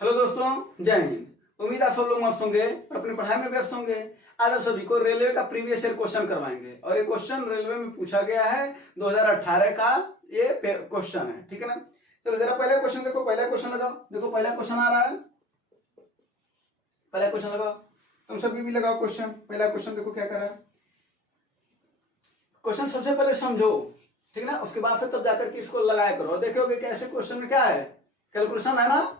Hello दोस्तों, जय हिंद। उम्मीद आप सब लोग मस्त होंगे और अपनी पढ़ाई में व्यस्त होंगे। आज आप सभी को रेलवे का प्रीवियस ईयर क्वेश्चन करवाएंगे और ये क्वेश्चन रेलवे में पूछा गया है 2018 का ये क्वेश्चन है। ठीक है ना। चलो जरा पहले क्वेश्चन देखो, पहला क्वेश्चन लगाओ। देखो पहला क्वेश्चन आ रहा है, पहला क्वेश्चन लगाओ। तुम सभी भी लगाओ क्वेश्चन। पहला क्वेश्चन देखो क्या कर रहा है। क्वेश्चन सबसे पहले समझो, ठीक है ना, उसके बाद फिर तब जाकर के इसको लगाया करो और देखोगे कि ऐसे क्वेश्चन में क्या है, कैलकुलेशन है ना।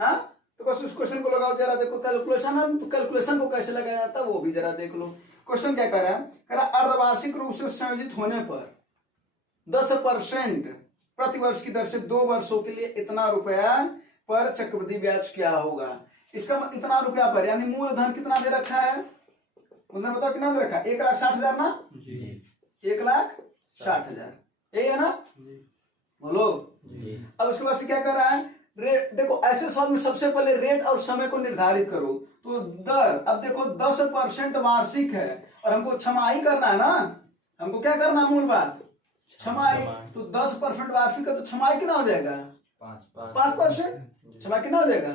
हाँ, तो बस उस क्वेश्चन को लगाओ जरा। देखो कैलकुलेशन है तो कैलकुलेशन को कैसे लगाया जाता है वो भी जरा देख लो। क्वेश्चन क्या कर रहा है, कह रहा अर्धवार्षिक रूप से संयोजित होने पर 10% प्रतिवर्ष की दर से 2 वर्षों के लिए इतना रुपया पर चक्रवृद्धि ब्याज क्या होगा। इसका मतलब इतना रुपया पर यानी मूलधन कितना दे रखा है, मूलधन बताओ कितना दे रखा है। 1,60,000 ना, 1,60,000 यही है ना, बोलो। अब उसके बाद से क्या कर रहा है, रेट। देखो ऐसे सवाल में सबसे पहले रेट और समय को निर्धारित करो। तो दर, अब देखो 10% वार्षिक है और हमको छमाही करना है ना, हमको क्या करना है, मूल बात छमाही। तो 10% वार्षिक है तो छमाही कितना हो जाएगा, 5%। छमाही कितना हो जाएगा,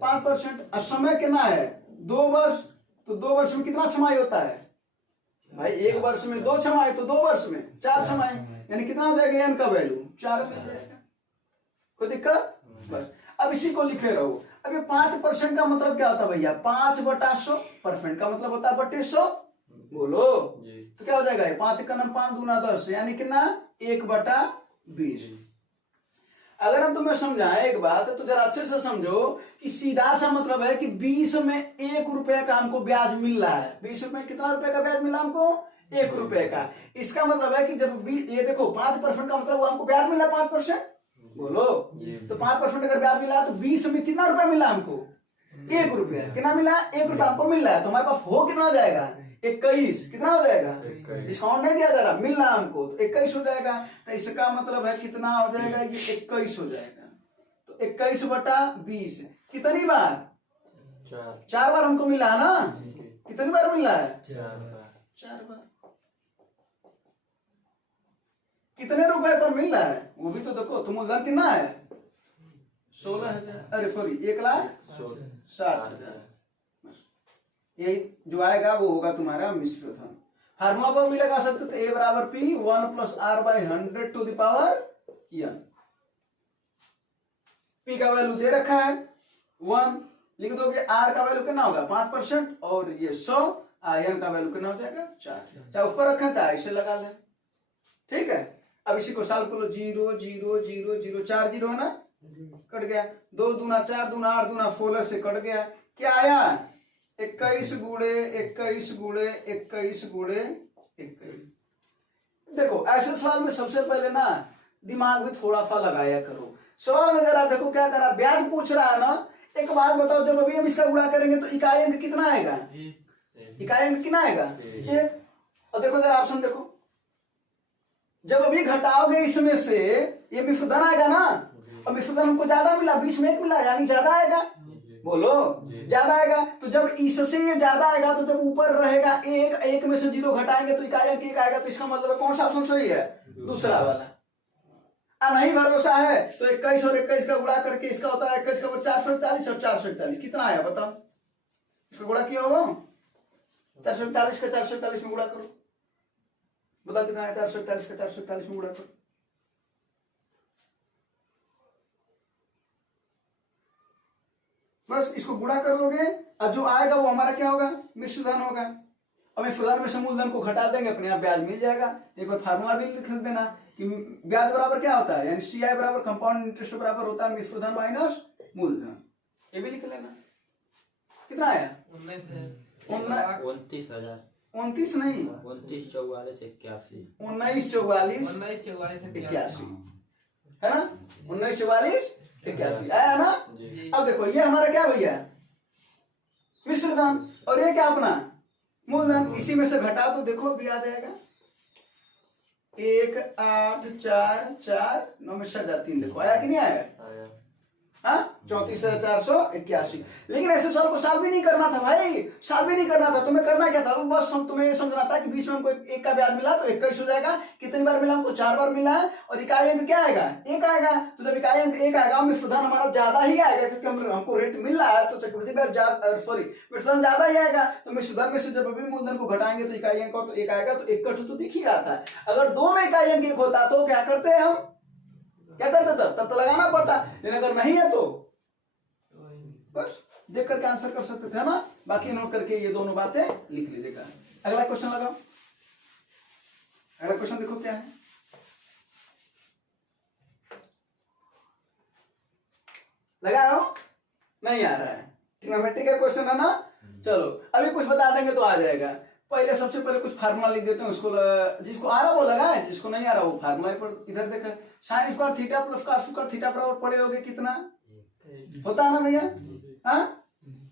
5%। और समय कितना है, 2 वर्ष। तो 2 वर्ष में कितना छमाही होता है भाई, 1 वर्ष में 2 छमाही, तो 2 वर्ष में 4 छमाही, यानी कितना हो जाएगा, एन का वैल्यू 4 मिल जाएगा। कोई दिक्कत, बस। अब इसी को लिखे रहो। अब ये 5% का मतलब क्या होता है भैया, 5/100%। का मतलब होता है बटे 100, बोलो। तो क्या हो जाएगा, 5 का नाम 5 दूना 10 यानी कितना, 1/20। अगर हम तुम्हें समझाएं एक बात तो जरा अच्छे से समझो कि सीधा सा मतलब है कि 20 में 1 रुपए का हमको ब्याज मिल रहा है। 20 में कितना रुपए का ब्याज मिला हमको, 1 रुपए का। इसका मतलब है कि जब ये देखो 5% का मतलब वो हमको ब्याज मिला 5%, बोलो। तो 5% अगर ब्याज मिला तो 20 में कितना रुपया मिला हमको, 1 रुपया। कितना मिला, 1 रुपया हमको मिल रहा है। तो हमारे पास हो कितना हो जाएगा, 21। कितना हो जाएगा, डिस्काउंट नहीं दिया जा रहा, मिल रहा हमको, तो 21 हो जाएगा। तो इसका मतलब है कितना हो जाएगा, ये 21 हो जाएगा। तो 21/20 कितनी बार, 4 बार हमको मिला है ना। कितनी बार मिला है, 4 बार। कितने रुपए पर मिल रहा है वो भी तो देखो। तो मूलधन कितना है, 16,000, अरे सॉरी 1,60,000। यही जो आएगा वो होगा तुम्हारा मिश्र धन। फार्मूला पर भी लगा सकते थे, A = P 1 + R/100 to the power n। P का वैल्यू दे रखा है 1, लिख दोगे। R का वैल्यू कितना होगा 5% और ये 100। n का वैल्यू कितना हो जाएगा 4। चाहे ऊपर रखा था इसे लगा ले, ठीक है। अब इसी को सॉल्व करो। 0 0 0 0 4 0 है ना, कट गया। 2 दूना 4 दूना 8 दूना 16 से कट गया। क्या आया, 21 गुणे 21 गुणे 21 गुणे 21। देखो ऐसे सवाल में सबसे पहले ना दिमाग में थोड़ा सा लगाया करो। सवाल में जरा देखो क्या करा, ब्याज पूछ रहा है ना। एक बात बताओ, जब अभी हम इसका गुणा करेंगे तो इकाई अंक कितना आएगा, इकाई अंक कितना आएगा, 1। और देखो जरा ऑप्शन देखो, जब अभी घटाओगे इसमें से ये मिश्रधन आएगा ना, और मिश्रधन हमको ज्यादा मिला, 20 में 1 मिला यानी ज्यादा आएगा, बोलो ज्यादा आएगा। तो जब इससे ये ज्यादा आएगा तो जब ऊपर रहेगा 1 में से 0 घटाएंगे तो इकाई अंक 1 आएगा। तो इसका मतलब कौन सा ऑप्शन सही है, दूसरा वाला। नहीं भरोसा है तो 21 और 21 का गुणा करके इसका होता है 21 का 441 और 441 कितना आया बताओ। इसका गुणा किया होगा 441 का 441 में गुणा करो, बताओ कितना आया। 441 का 441 में गुणा करो, बस इसको गुणा कर लोगे और जो आएगा वो हमारा क्या होगा, मिश्रधन होगा। अब मिश्रधन में से मूलधन को घटा देंगे, अपने आप ब्याज मिल जाएगा। एक बार फार्मूला भी लिख देना कि ब्याज बराबर क्या होता है, यानी CI बराबर कंपाउंड इंटरेस्ट बराबर होता है मिश्रधन माइनस मूलधन। ये भी लिख लेना। कितना आया, 29,000, 29 नहीं, 194481 है ना, 194481 आया ना। अब देखो ये हमारा क्या भैया, मिश्रधन, और ये क्या अपना मूलधन। इसी में से घटा तो देखो भी आ जाएगा 1 8 4 4 9 में 3 देखो आया कि नहीं आया, हाँ 34,481। लेकिन ऐसे सवाल को सॉल्व भी नहीं करना था भाई, सॉल्व भी नहीं करना था। तुम्हें करना क्या था, बस हम तुम्हें ये समझना था कि बीच में हमको एक का ब्याज मिला तो 21 हो जाएगा। कितनी बार मिला हमको, 4 बार मिला है। और इकाई अंक क्या आएगा, 1 आएगा। तो जब इकाई अंक 1 आएगा, मिश्रधन हमारा ज्यादा ही आएगा, क्योंकि हमको रेट मिल रहा है। तो चक्रवृद्धि ब्याज मिश्रधन ज्यादा ही आएगा। तो मिश्रधन में से जब भी मूलधन को घटाएंगे तो इकाई अंक तो 1 आएगा। तो 1 का 2 तो दिख ही रहा था। अगर 2 में इकाई अंक 1 होता तो क्या करते हम, क्या करते तब तो लगाना पड़ता। लेकिन अगर नहीं है तो बस देख करके आंसर कर सकते थे ना। बाकी नोट करके ये दोनों बातें लिख लीजिएगा। अगला क्वेश्चन लगाओ। अगला क्वेश्चन देखो क्या है। लगा रहा हूं, नहीं आ रहा है। ट्रिग्नोमेट्री का क्वेश्चन है ना। चलो अभी कुछ बता देंगे तो आ जाएगा। पहले सबसे पहले कुछ फार्मूला लिख देते हैं, उसको जिसको आ रहा वो लगाए, जिसको नहीं आ रहा वो फार्मूला पर इधर देखा। Sign square theta plus cos square theta बराबर पड़े होगे कितना होता है ना भैया। हाँ,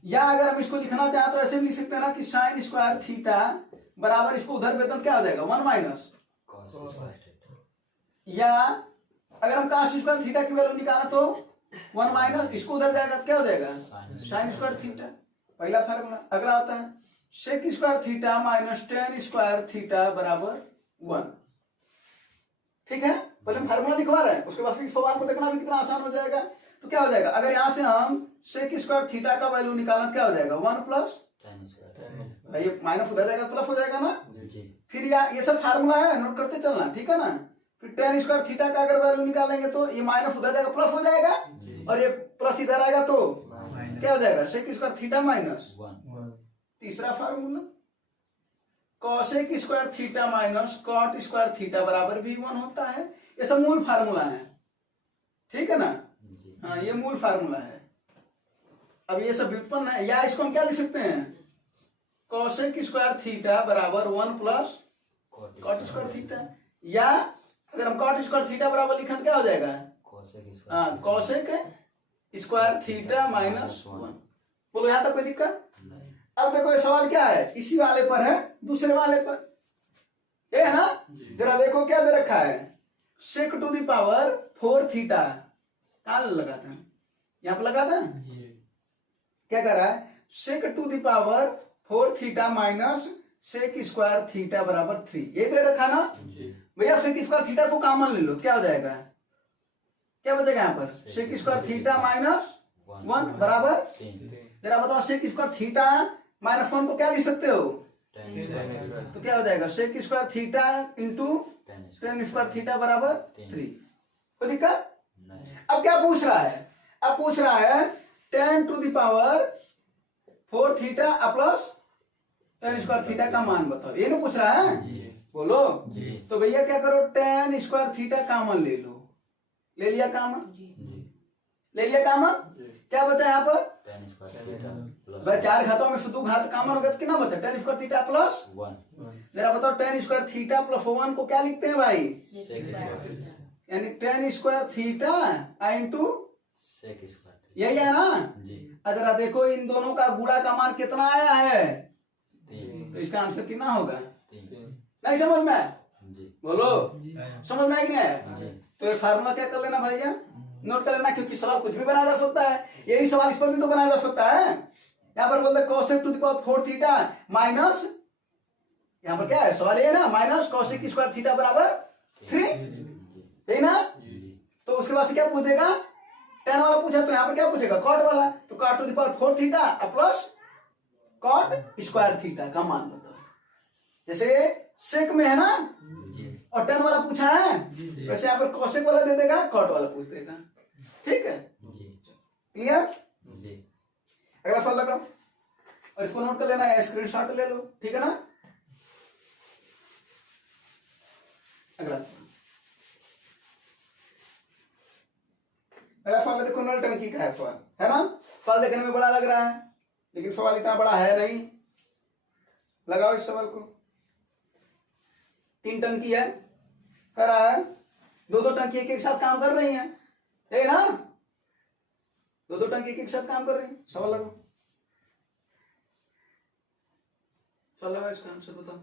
या अगर हम इसको लिखना चाहें तो ऐसे भी लिख सकते हैं ना कि साइन स्क्वायर थीटा बराबर, इसको उधर वेतन क्या हो जाएगा 1 माइनस, या अगर हम कॉस स्क्वायर थीटा की वैल्यू निकाला तो 1 माइनस, इसको उधर जाएगा तो क्या हो जाएगा साइन स्क्वायर थीटा। पहला फार्मूला। अगला होता है sec square theta minus tan square theta बराबर 1। ठीक है, पहले फार्मूला लिखवा रहे हैं, उसके बाद फिर सवाल को देखना भी कितना आसान हो जाएगा। तो क्या हो जाएगा, अगर यहां से हम सेक स्क्वायर थीटा का वैल्यू निकालना, क्या हो जाएगा 1 प्लस भाई माइनस उधर जाएगा प्लस हो जाएगा ना। फिर ये सब फार्मूला है, नोट करते चलना, ठीक है ना। फिर टेन स्क्वायर थीटा का अगर वैल्यू निकालेंगे तो ये माइनस उधर जाएगा प्लस हो जाएगा, और ये प्लस इधर आएगा तो क्या हो जाएगा सेक स्क्वायर थीटा माइनस 1। तीसरा formula cosec square theta minus cot square theta बराबर भी 1 होता है। ये सब मूल फार्मूला है, ठीक है ना। हाँ, ये मूल फार्मूला है। अब ये सब व्युत्पन्न है, या इसको हम क्या लिख सकते हैं कॉसेक स्क्वायर थीटा बराबर 1 प्लस कॉट स्क्वायर थीटा। या अगर हम कॉट स्क्वायर थीटा बराबर लिखें तो क्या हो जाएगा कॉसेक स्क्वायर थीटा माइनस 1। बोलो यहां तक कोई दिक्कत। अब देखो ये सवाल क्या है, इसी वाले पर है, दूसरे वाले पर ये है ना। जरा देखो क्या दे रखा है, sec to the power 4 theta. कहां लगाता है, यहां पर लगाता है। क्या कर रहा है, sec to the power 4 theta minus sec square theta बराबर 3। ये दे रखा ना भैया। सेक स्क्वायर थीटा को कॉमन ले लो, क्या हो जाएगा, क्या बचेगा यहाँ पर सेक स्क्वायर थीटा माइनस 1 बराबर। जरा बताओ सेक स्क्वायर थीटा माइनस 1 को क्या लिख सकते हो, तो क्या हो जाएगा sec square theta into tan square theta बराबर 3। कोई दिक्कत। अब क्या पूछ रहा है, अब पूछ रहा है 10 to the power 4 theta plus tan square theta का मान बताओ, ये ना पूछ रहा है। बोलो तो भैया क्या करो, टेन स्क्वायर थीटा कॉमन ले लो। ले लिया कॉमन, ले लिया कॉमन। क्या बचा यहाँ पर भाई, 4 घातों में से 2 घात कॉमन हो गया तो कितना बचा टेन स्क्वायर थीटा प्लस 1। जरा बताओ टेन स्क्वायर थीटा प्लस 1 को क्या लिखते हैं भाई, यानी टेन स्क्वायर थीटा इंटू यही है ना। जरा देखो इन दोनों का गुणा का मान कितना आया है, तो इसका आंसर कितना होगा। नहीं समझ में, बोलो समझ में नहीं आया। तो ये फार्मूला क्या कर लेना भैया, नोट कर लेना, क्योंकि सवाल कुछ भी बनाया जा सकता है। यही सवाल इस पर भी तो बनाया जा सकता है। यहाँ पर बोलते cosec to the power 4 theta minus, यहाँ पर क्या है सवाल ये ना, माइनस कॉसेक स्क्वायर थीटा बराबर 3, यही ना। तो उसके बाद से क्या पूछेगा, टेन वाला पूछा तो यहाँ पर क्या पूछेगा कॉट वाला। तो cot to the power 4 theta plus cot square theta का मान बताओ। जैसे सेक में है ना, और टेन वाला पूछा है, वैसे यहाँ पर कॉसेक वाला दे देगा, कॉट वाला पूछ देगा। ठीक है, क्लियर। अगला सवाल लगाओ और इसको नोट कर लेना है, स्क्रीनशॉट ले लो, ठीक है ना। अगला सवाल देखो, नल टंकी का है सवाल, है ना। सवाल देखने में बड़ा लग रहा है, लेकिन सवाल इतना बड़ा है नहीं। लगाओ इस सवाल को। 3 टंकी है, कर रहा है, 2-2 टंकी एक साथ काम कर रही है, है ना। 2-2 टंकी एक साथ काम कर रही है। सवाल लगाओ, सवाल लगाओ, इसका आंसर बताओ।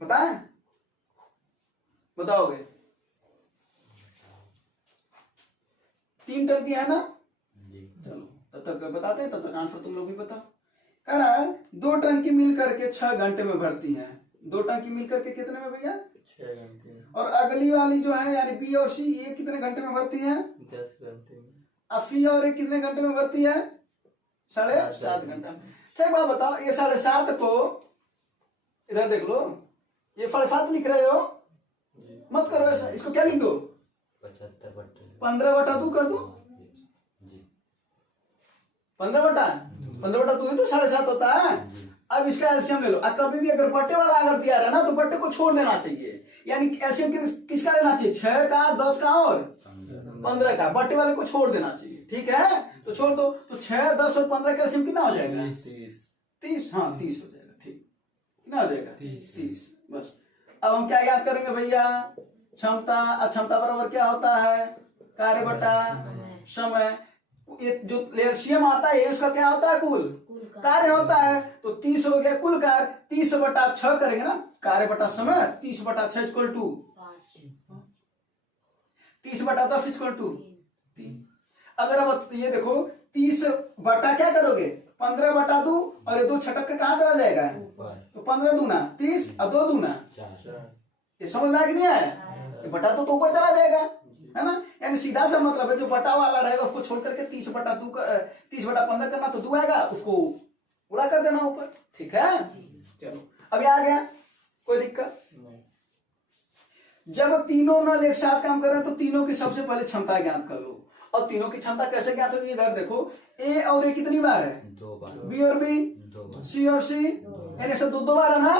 बताएं, बताओगे 3 टंकी है ना? जी। चलो तब तक बताते हैं, तब तक आंसर तुम लोग भी बताओ। कह रहा है 2 टंकी मिल करके 6 घंटे में भरती है। 2 टंकी मिल करके कितने में भैया? 6 घंटे। और अगली वाली जो है यानी बी और सी, ये कितने घंटे में भरती है? 10 घंटे में। अफी और ये कितने घंटे में भरती है? 7.5 घंटा। अच्छा एक बात बताओ, ये 7.5 को इधर देख लो, ये 7.5 लिख रहे हो, मत करो ऐसा, इसको क्या लिख दो? 15/2 कर दो। 15/2 ही तो 7.5 होता है। अब इसका एलसीएम ले लो। अब कभी भी अगर बट्टे वाला अगर दिया रहा ना तो बट्टे को छोड़ देना चाहिए, यानी एलसीएम किसका लेना चाहिए? 6 का, 10 का और 15 का, बट्टे वाले को छोड़ देना चाहिए। ठीक है, तो छोड़ दो। तो 6, 10 और 15 का एलसीएम कितना हो जाएगा? 30। हाँ 30 हो जाएगा। ठीक, कितना हो जाएगा? 30। बस अब हम क्या याद करेंगे भैया? क्षमता। क्षमता बराबर क्या होता है? कार्य बटा समय। ये जो एलसीएम आता है उसका क्या होता है? कुल कार्य होता है। तो 30 हो गया कुल कार्य, 30/6 करेंगे ना, कार्य बटा समय। 30/6 इक्वल टू 30/10 इक्वल टू 3। अगर अब ये देखो 30 बटा क्या करोगे? 15/2 और ये 2 छटक के कहां चला जाएगा? तो 15 दूना 30 और 2 दूना 4। ये समझ में आ कि नहीं आया? बटा तो ऊपर चला जाएगा, है ना? यानी सीधा सा मतलब है जो बटा वाला रहेगा उसको छोड़ करके 30/2 30/15 करना, तो 2 आएगा, उसको उड़ा कर देना ऊपर। ठीक है, चलो अभी आ गया, कोई दिक्कत? जब तीनों नल एक साथ काम कर रहे हैं तो तीनों की सबसे पहले क्षमता ज्ञात कर लो। और तीनों की क्षमता कैसे ज्ञात होगी? इधर देखो, ए और ए कितनी बार है? 2 बार। बी और बी, 2 बार। सी और सी, यानी सब 2 बार है ना?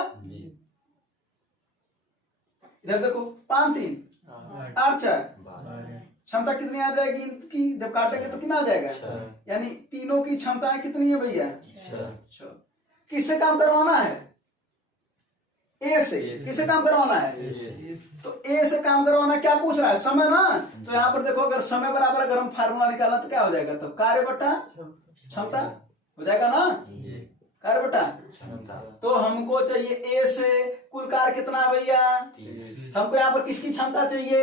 इधर देखो 5 3 8 4, क्षमता कितनी आ जाएगी इनकी? जब काटेंगे तो कितना आ जाएगा? यानी तीनों की क्षमताएं कितनी है भैया? 6। किससे काम करवाना है? ए से। किससे काम करवाना है? तो ए से काम करवाना। क्या पूछ रहा है? समय ना। तो यहाँ पर देखो, अगर समय बराबर अगर हम फार्मूला निकालना तो क्या हो जाएगा? तब कार्य बटा क्षमता हो जाएगा ना, कार्य बटा। तो हमको चाहिए ए से कुल कार्य कितना भैया? हमको यहाँ पर किसकी क्षमता चाहिए?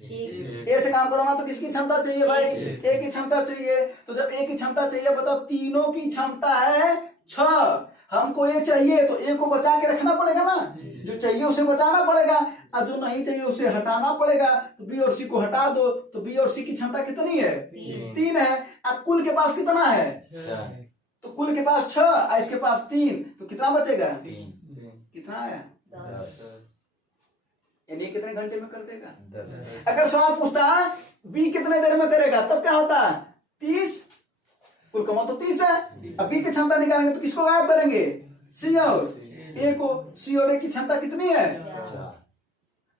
ए से काम करवाना तो किसकी क्षमता चाहिए भाई? ए की क्षमता चाहिए। तो जब ए की क्षमता चाहिए, बताओ तीनों की क्षमता है 6, हमको ए चाहिए तो ए को बचा के रखना पड़ेगा ना, जो चाहिए उसे बचाना पड़ेगा और जो नहीं चाहिए उसे हटाना पड़ेगा। तो बी और सी को हटा दो, तो बी और सी की क्षमता कितनी है? 3 है। अब कुल के पास कितना है? तो कुल के पास 6 और इसके पास 3, तो कितना बचेगा? 3। कितना आया? 10। यानी कितने घंटे में कर देगा? 10। अगर सवाल पूछता है बी कितने देर में करेगा, तब क्या होता है? 30। कुल कमाओ तो 30 है। अब बी की क्षमता निकालेंगे तो किसको गायब करेंगे? सी और ए को। सी और ए की क्षमता कितनी है?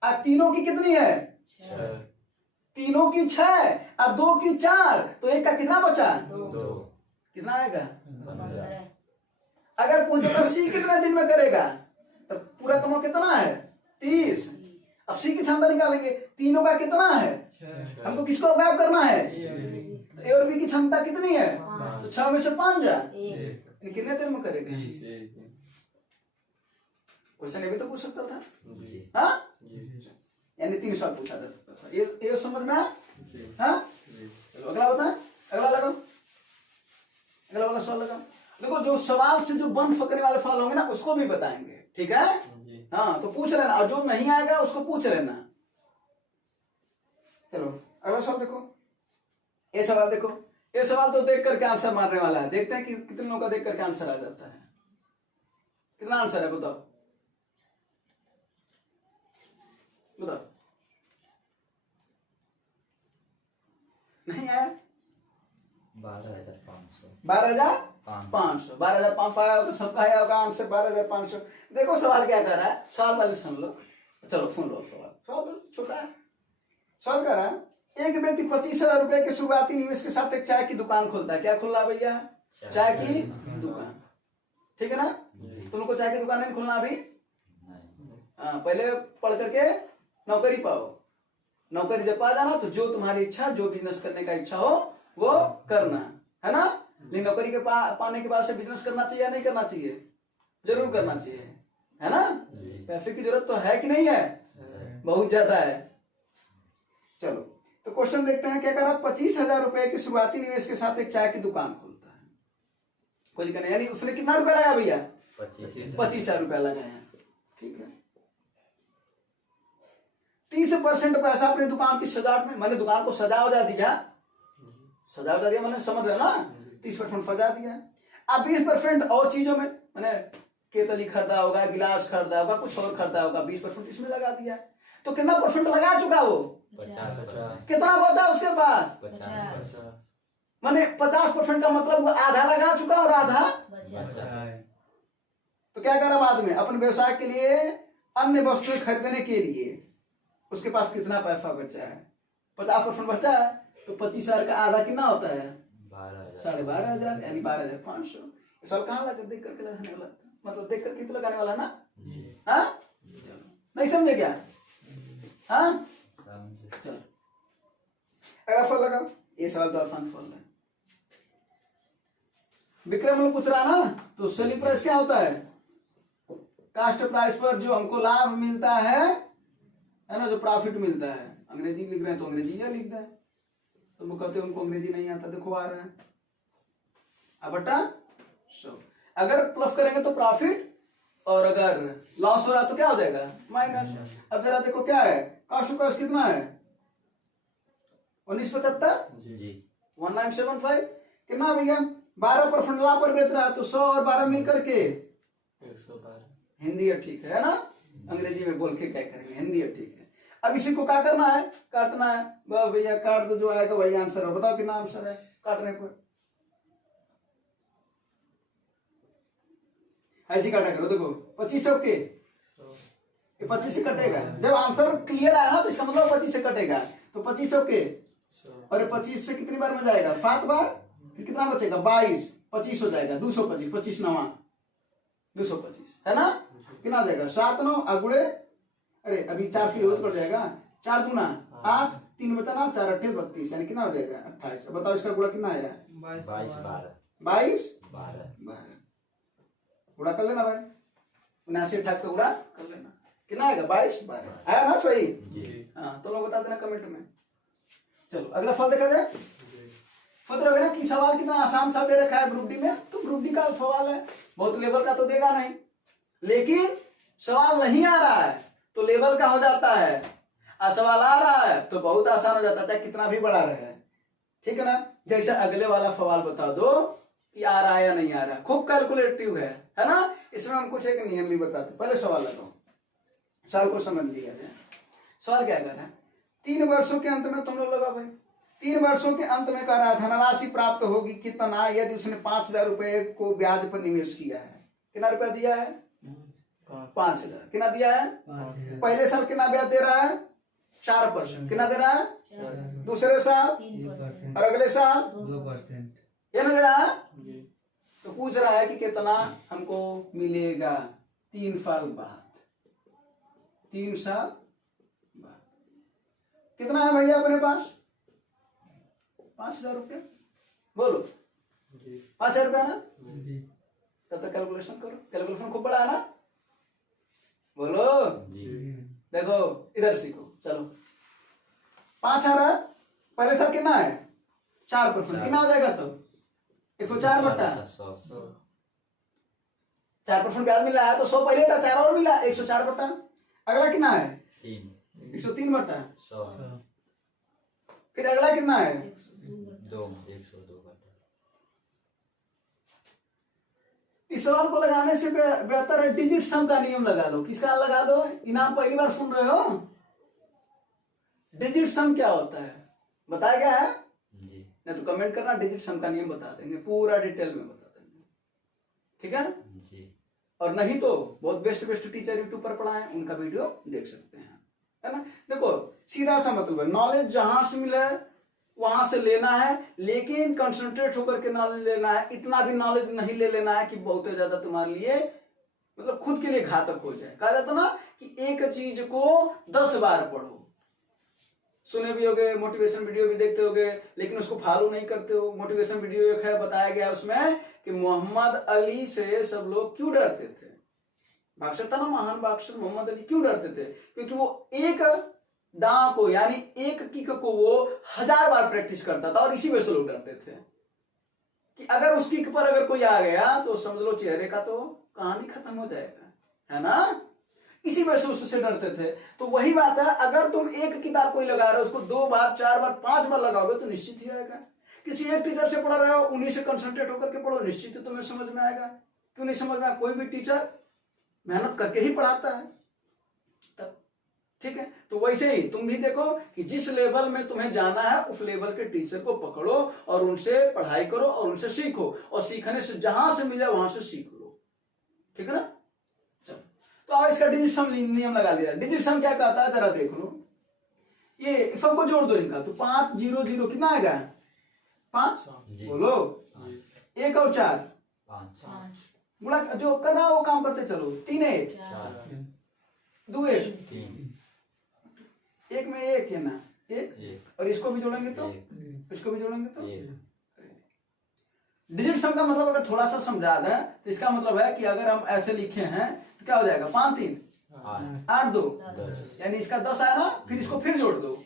4। तीनों की कितनी है? 6। तीनों की 6 और 2 की 4, तो एक का कितना बचा? 2। कितना आएगा? 15। अगर पूछेगा सी कितने दिन में करेगा, तब पूरा कमाओ कितना है? 30। अब सी की क्षमता निकालेंगे, तीनों का कितना है? हमको किसको गायब करना है? ए और बी की क्षमता कितनी है? तो 6 में से 5 जा, कितने देर में करेगा? क्वेश्चन ये भी तो पूछ सकता था। हाँ, यानी 3 सवाल पूछा जा सकता था। ये समझ में आया? हाँ, चलो अगला बताएं। अगला लगाओ, अगला वाला सवाल लगाओ। देखो जो सवाल से जो बन फकरे वाले सवाल होंगे ना उसको भी बताएंगे। ठीक है, हाँ, तो पूछ लेना और जो नहीं आएगा उसको पूछ लेना। चलो अगला सवाल देखो। ये सवाल देखो, ये सवाल तो देख करके आंसर मारने वाला है। देखते हैं कि कितने लोगों का देख करके आंसर आ जाता है। कितना आंसर है बताओ, बताओ। नहीं आया? 12,500। 12,500। 12,500 आया होगा, सबका आया होगा आंसर 12,500। देखो सवाल क्या कर रहा है, सवाल पहले सुन लो। चलो सुन लो सवाल। सवाल तो छोटा है। सवाल कर रहा है, एक व्यक्ति 25,000 रुपए के शुरुआती निवेश के साथ एक चाय की दुकान खोलता है। क्या खोल रहा है भैया? चाय की दुकान। ठीक है ना? तुम लोग को चाय की दुकान नहीं खोलना अभी? हाँ, पहले पढ़ करके नौकरी पाओ। नौकरी जब पा जाना तो जो तुम्हारी इच्छा, जो बिजनेस करने का इच्छा हो वो करना है ना। लेकिन नौकरी के पाने के बाद से बिजनेस करना चाहिए या नहीं करना चाहिए? जरूर करना चाहिए, है ना। पैसे की जरूरत तो है कि नहीं है? बहुत ज्यादा है। चलो, तो क्वेश्चन देखते हैं क्या करा, 25,000 रुपए के शुरुआती निवेश के साथ एक चाय की दुकान खोलता है। कोई लिखा नहीं, यानी उसने कितना रुपया लगाया भैया, 25,000 रुपया लगाया। ठीक है, 30% पैसा अपने दुकान की सजावट में, मैंने दुकान को सजा दिया, मैंने समझ रहे ना, 30% सजा दिया। अब 20% और चीजों में, मैंने केतली खरीदा होगा, गिलास खरीदा होगा, कुछ और खरीदा होगा, 20% इसमें लगा दिया। तो कितना परसेंट लगा चुका वो, 50। कितना बचा उसके पास, 50। मैंने 50% का मतलब वो आधा लगा चुका और आधा तो क्या करा बाद में, अपने व्यवसाय के लिए अन्य वस्तुएं खरीदने के लिए उसके पास कितना पैसा बचा है, 50% बचा है, तो 25,000 का आधा कितना होता है, 12,500, यानी 12,500। सवाल कहाँ लगा, देख करके लगाने वाला, मतलब देख करके तो लगाने वाला ना। हाँ, नहीं समझे क्या, हाँ चलो अगला फल लगाओ। ये सवाल तो आसान फल है। विक्रम पूछ रहा ना, तो सेलिंग प्राइस क्या होता है, कास्ट प्राइस पर जो हमको लाभ मिलता है ना, जो प्रॉफिट मिलता है। अंग्रेजी लिख रहे हैं तो अंग्रेजी या लिख दें, तो वो कहते हैं उनको अंग्रेजी नहीं आता, देखो आ रहा है अब बटा 100। अगर प्लस करेंगे तो प्रॉफिट, और अगर लॉस हो रहा तो क्या हो जाएगा, माइनस। अब जरा देखो क्या है, कास्ट प्राइस कितना है, 1975, 1975 कितना भैया, 12% लाभ पर बेच रहा है, तो 100 और 12 मिल करके 112। हिंदी है, ठीक है ना, अंग्रेजी में बोल के क्या करेंगे, हिंदी है, ठीक है। अब इसी को क्या करना है, काटना है, बस भैया काट दो, जो आएगा वही आंसर है। बताओ कितना आंसर है काटने पर, ऐसी काटा करो, देखो 25 चौके, ये 25 से कटेगा। जब आंसर क्लियर आया ना तो इसका मतलब 25 से कटेगा, तो 25 चौके, और ये 25 से कितनी बार में जाएगा, 7 बार, फिर कितना बचेगा 22, 25 हो जाएगा, 225, 25 9 225 है ना, कितना हो जाएगा, 7 9 अगुड़े, अरे अभी 4 फिर हो तो पड़ जाएगा, 4 दूना 8, 3 बचा ना, 4 8 32, यानी कितना हो जाएगा 28। बताओ इसका गुणा कितना आएगा, 22 12 गुणा कर लेना भाई, 79 28 का गुणा कर लेना, कितना आएगा 22 12 आया ना सही। हाँ तो लोग बता देना कमेंट में। चलो अगला फल देखा जाए। फल वगैरह की सवाल कितना आसान सा दे रखा है ग्रुप डी में, तो ग्रुप डी का सवाल है, बहुत लेवल का तो देगा नहीं, लेकिन सवाल नहीं आ रहा है तो लेवल का हो जाता है, और सवाल आ रहा है तो बहुत आसान हो जाता है, चाहे कितना भी बड़ा रहे। ठीक है ना, जैसे अगले वाला सवाल बता दो कि आ रहा है या नहीं आ रहा, खूब कैलकुलेटिव है ना। इसमें हम कुछ एक नियम भी बताते, पहले सवाल लगाओ, सवाल को समझ लिया जाए। सवाल क्या कर रहा है, 3 वर्षों के अंत में, तुम लोग लगा भाई, 3 वर्षों के अंत में कर रहा धनराशि प्राप्त होगी कितना, यदि उसने 5,000 रुपए को ब्याज पर निवेश किया है। कितना रुपया दिया है, 5,000। कितना दिया है, पहले साल कितना ब्याज दे रहा है, 4%। कितना दे रहा है, दूसरे साल, और अगले साल 2%। ये ना दे रहा है, तो पूछ रहा है कि कितना हमको मिलेगा 3 साल बाद, 3 साल बाद कितना है भैया अपने पास, 5,000 रुपया। बोलो 5,000 रुपया ना, तब तक कैलकुलेशन करो, कैलकुलेशन खूब बड़ा है ना, बोलो देखो इधर सीखो। चलो 5,000 पहले साल कितना है, 4%, कितना हो जाएगा तो 104 बट्टा 4% ब्याज मिला है, तो 100 पहले था, 4 और मिला, 104 बट्टा। अगला कितना है 103 बट्टा 100। फिर अगला कितना है 102 बट्टा। इस सवाल को लगाने से बेहतर है डिजिट सम का नियम लगा लो। किसका लगा दो, इनाम पहली बार सुन रहे हो, डिजिट सम क्या होता है बताया गया है, नहीं तो कमेंट करना, डिजिट सम का नियम बता देंगे, पूरा डिटेल में बता देंगे, ठीक है जी। और नहीं तो बहुत बेस्ट टीचर यूट्यूब पर पढ़ाए, उनका वीडियो देख सकते हैं, है ना। देखो सीधा सा मतलब है, नॉलेज जहां से मिले वहां से लेना है, लेकिन कंसंट्रेट होकर के नॉलेज लेना है। इतना भी नॉलेज नहीं ले लेना है कि बहुत ज्यादा तुम्हारे लिए मतलब खुद के लिए घातक हो जाए। कहा जाता ना कि एक चीज को 10 बार पढ़ो, सुने भी होगे, मोटिवेशन वीडियो भी देखते होगे, लेकिन उसको फॉलो नहीं करते हो। मोटिवेशन वीडियो एक है, बताया गया उसमें कि मोहम्मद अली से सब लोग क्यों डरते थे। बॉक्सर था ना, महान बॉक्सर मोहम्मद अली, क्यों डरते थे, क्योंकि वो एक दांव को यानी एक किक को वो 1000 बार प्रैक्टिस करता था और इसी वजह से लोग डरते थे कि अगर उस किक पर अगर कोई आ गया तो समझ लो चेहरे का तो कहानी खत्म हो जाएगा, है ना। इसी वजह से उससे डरते थे। तो वही बात है, अगर तुम एक किताब कोई लगा रहे हो उसको 2 बार 4 बार 5 बार लगाओगे तो निश्चित ही आएगा। किसी एक टीचर से पढ़ा रहे हो, उन्हीं से कंसंट्रेट होकर के पढ़ो, निश्चित ही तुम्हें समझ में आएगा। क्यों नहीं समझ में आएगा? कोई भी टीचर मेहनत करके ही पढ़ाता है तब, ठीक है। तो वैसे ही तुम भी देखो कि जिस लेवल में तुम्हें जाना है उस लेवल के टीचर को पकड़ो और उनसे पढ़ाई करो और उनसे सीखो, और सीखने से जहां से मिले वहां से सीख लो, ठीक है ना। चलो, तो अब इसका डिजिट सम नियम लगा लिया। डिजिट सम क्या कहता है जरा देख लो, ये सबको जोड़ दो इनका, तो 5 0 0 कितना आएगा? 5 बोलो, 1 और 4 5 गुणा जो करना है वो काम करते चलो। 3 1 2 1 1 में 1 है ना, 1 और इसको भी जोड़ेंगे तो इसको भी जोड़ेंगे तो डिजिट सम का मतलब अगर थोड़ा सा समझा दें तो इसका मतलब है कि अगर हम ऐसे लिखे हैं तो क्या हो जाएगा? 5 3 8 2 यानी इसका 10 आया ना, फिर इसको फिर जोड़ दो,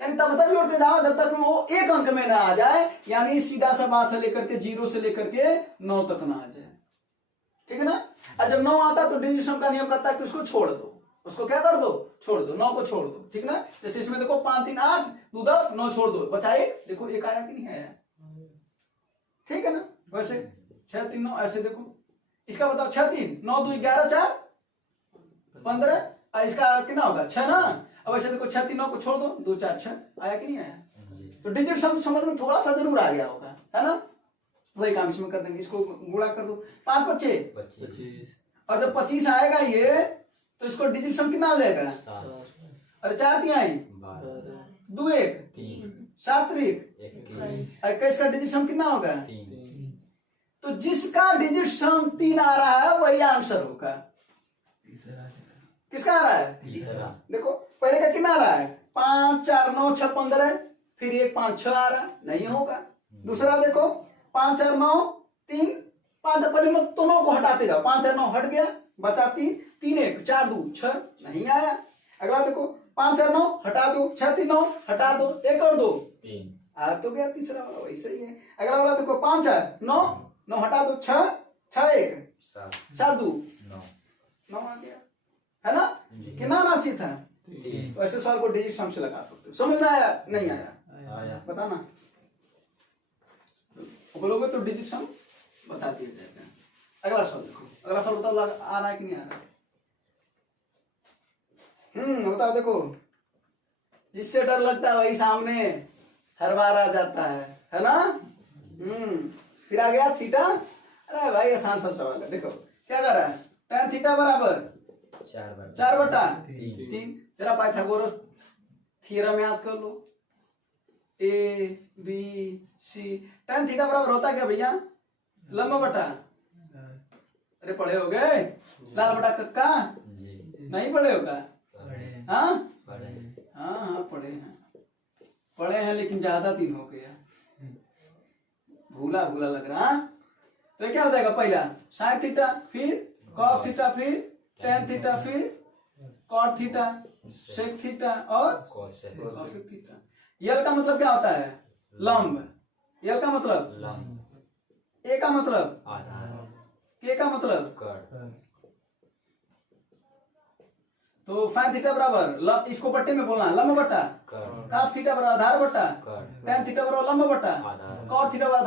यानी तब तक जोड़ते जाओ जब तक वो एक अंक में ना आ जाए, यानी सीधा सा बात है लेकर के 0 से लेकर के 9 तक ना आ जाए, ठीक है ना। और जब 9 आता तो डिजिट सम का नियम कहता है कि उसको छोड़ दो, उसको क्या कर दो? छोड़ दो, 9 को छोड़ दो, ठीक ना। जैसे इसमें देखो 5 3 8 2 10 9 छोड़ दो, बचा 1, देखो 1 आया कि नहीं आया, ठीक है ना। वैसे 6 3 9 ऐसे देखो, इसका बताओ 6 3 9 2 11 4 15, और इसका कितना होगा? 6 ना। अब ऐसे देखो 6 3 9 को छोड़ दो, 2 4 6 आया कि नहीं आया? तो डिजिट सम समझ में थोड़ा सा जरूर आ गया होगा, है ना। वही काम इसमें कर देंगे, इसको गुणा कर दो, 5 25 और जब 25 आएगा ये तो इसको डिजिट सम कितना हो जाएगा? अरे 4 3 2 1 7 3 21 का डिजिट सम कितना होगा? तो जिसका डिजिट सम 3 आ रहा है वही आंसर होगा। किसका आ रहा है? देखो पहले का कितना आ रहा है? 5 4 9 6 15, फिर 1 5 6 आ रहा है, नहीं होगा। दूसरा देखो 5 4 9 3 5, पहले तो 9 को हटाते जाओ, 5 4 9 हट गया, बचा 3 3 1 4 2 6, नहीं आया। अगला देखो 5 4 9 हटा दो, 6 3 9 हटा दो, 1 और 2 आ तो गया तीसरा वाला, वैसे ही है। अगला वाला देखो 5 4 9 9 हटा दो, 6 6 1 7 2 9 आ गया, है ना। कितना आना चाहिए था? तो ऐसे सवाल को डिजिट सम से लगा सकते हो। समझ में आया? नहीं आया? बताना, बोलोगे तो डिजिट सम बता दिया जाएगा। अगला सवाल देखो, अगला सवाल बताओ आ रहा है कि नहीं आ रहा? बताओ देखो, जिससे डर लगता है वही सामने हर बार आ जाता है ना। फिर आ गया थीटा। अरे भाई आसान सा सवाल है, देखो क्या कर रहा है? tan थीटा बराबर 4 बटा 3। जरा पाइथागोरस थ्योरम याद कर लो, A B C. tan theta बराबर होता क्या भैया? लंब बटा, अरे पढ़े हो गए? लाल बटा कक्का, नहीं पढ़े होगा? हाँ पढ़े हैं लेकिन ज्यादा दिन हो गया, भूला भूला लग रहा। तो क्या हो जाएगा? पहला साइन थीटा, फिर कॉस थीटा, फिर tan थीटा, फिर कॉट थीटा, सेक थीटा और कॉसेक थीटा। यल का मतलब क्या होता है? लंब। यल का मतलब ए का मतलब के का मतलब। तो फाइन थीटा बराबर इसको बट्टे में बोलना लंब बटा, कास थीटा बराबर आधार बटा, tan थीटा बराबर लंब बटा, कॉट थीटा बराबर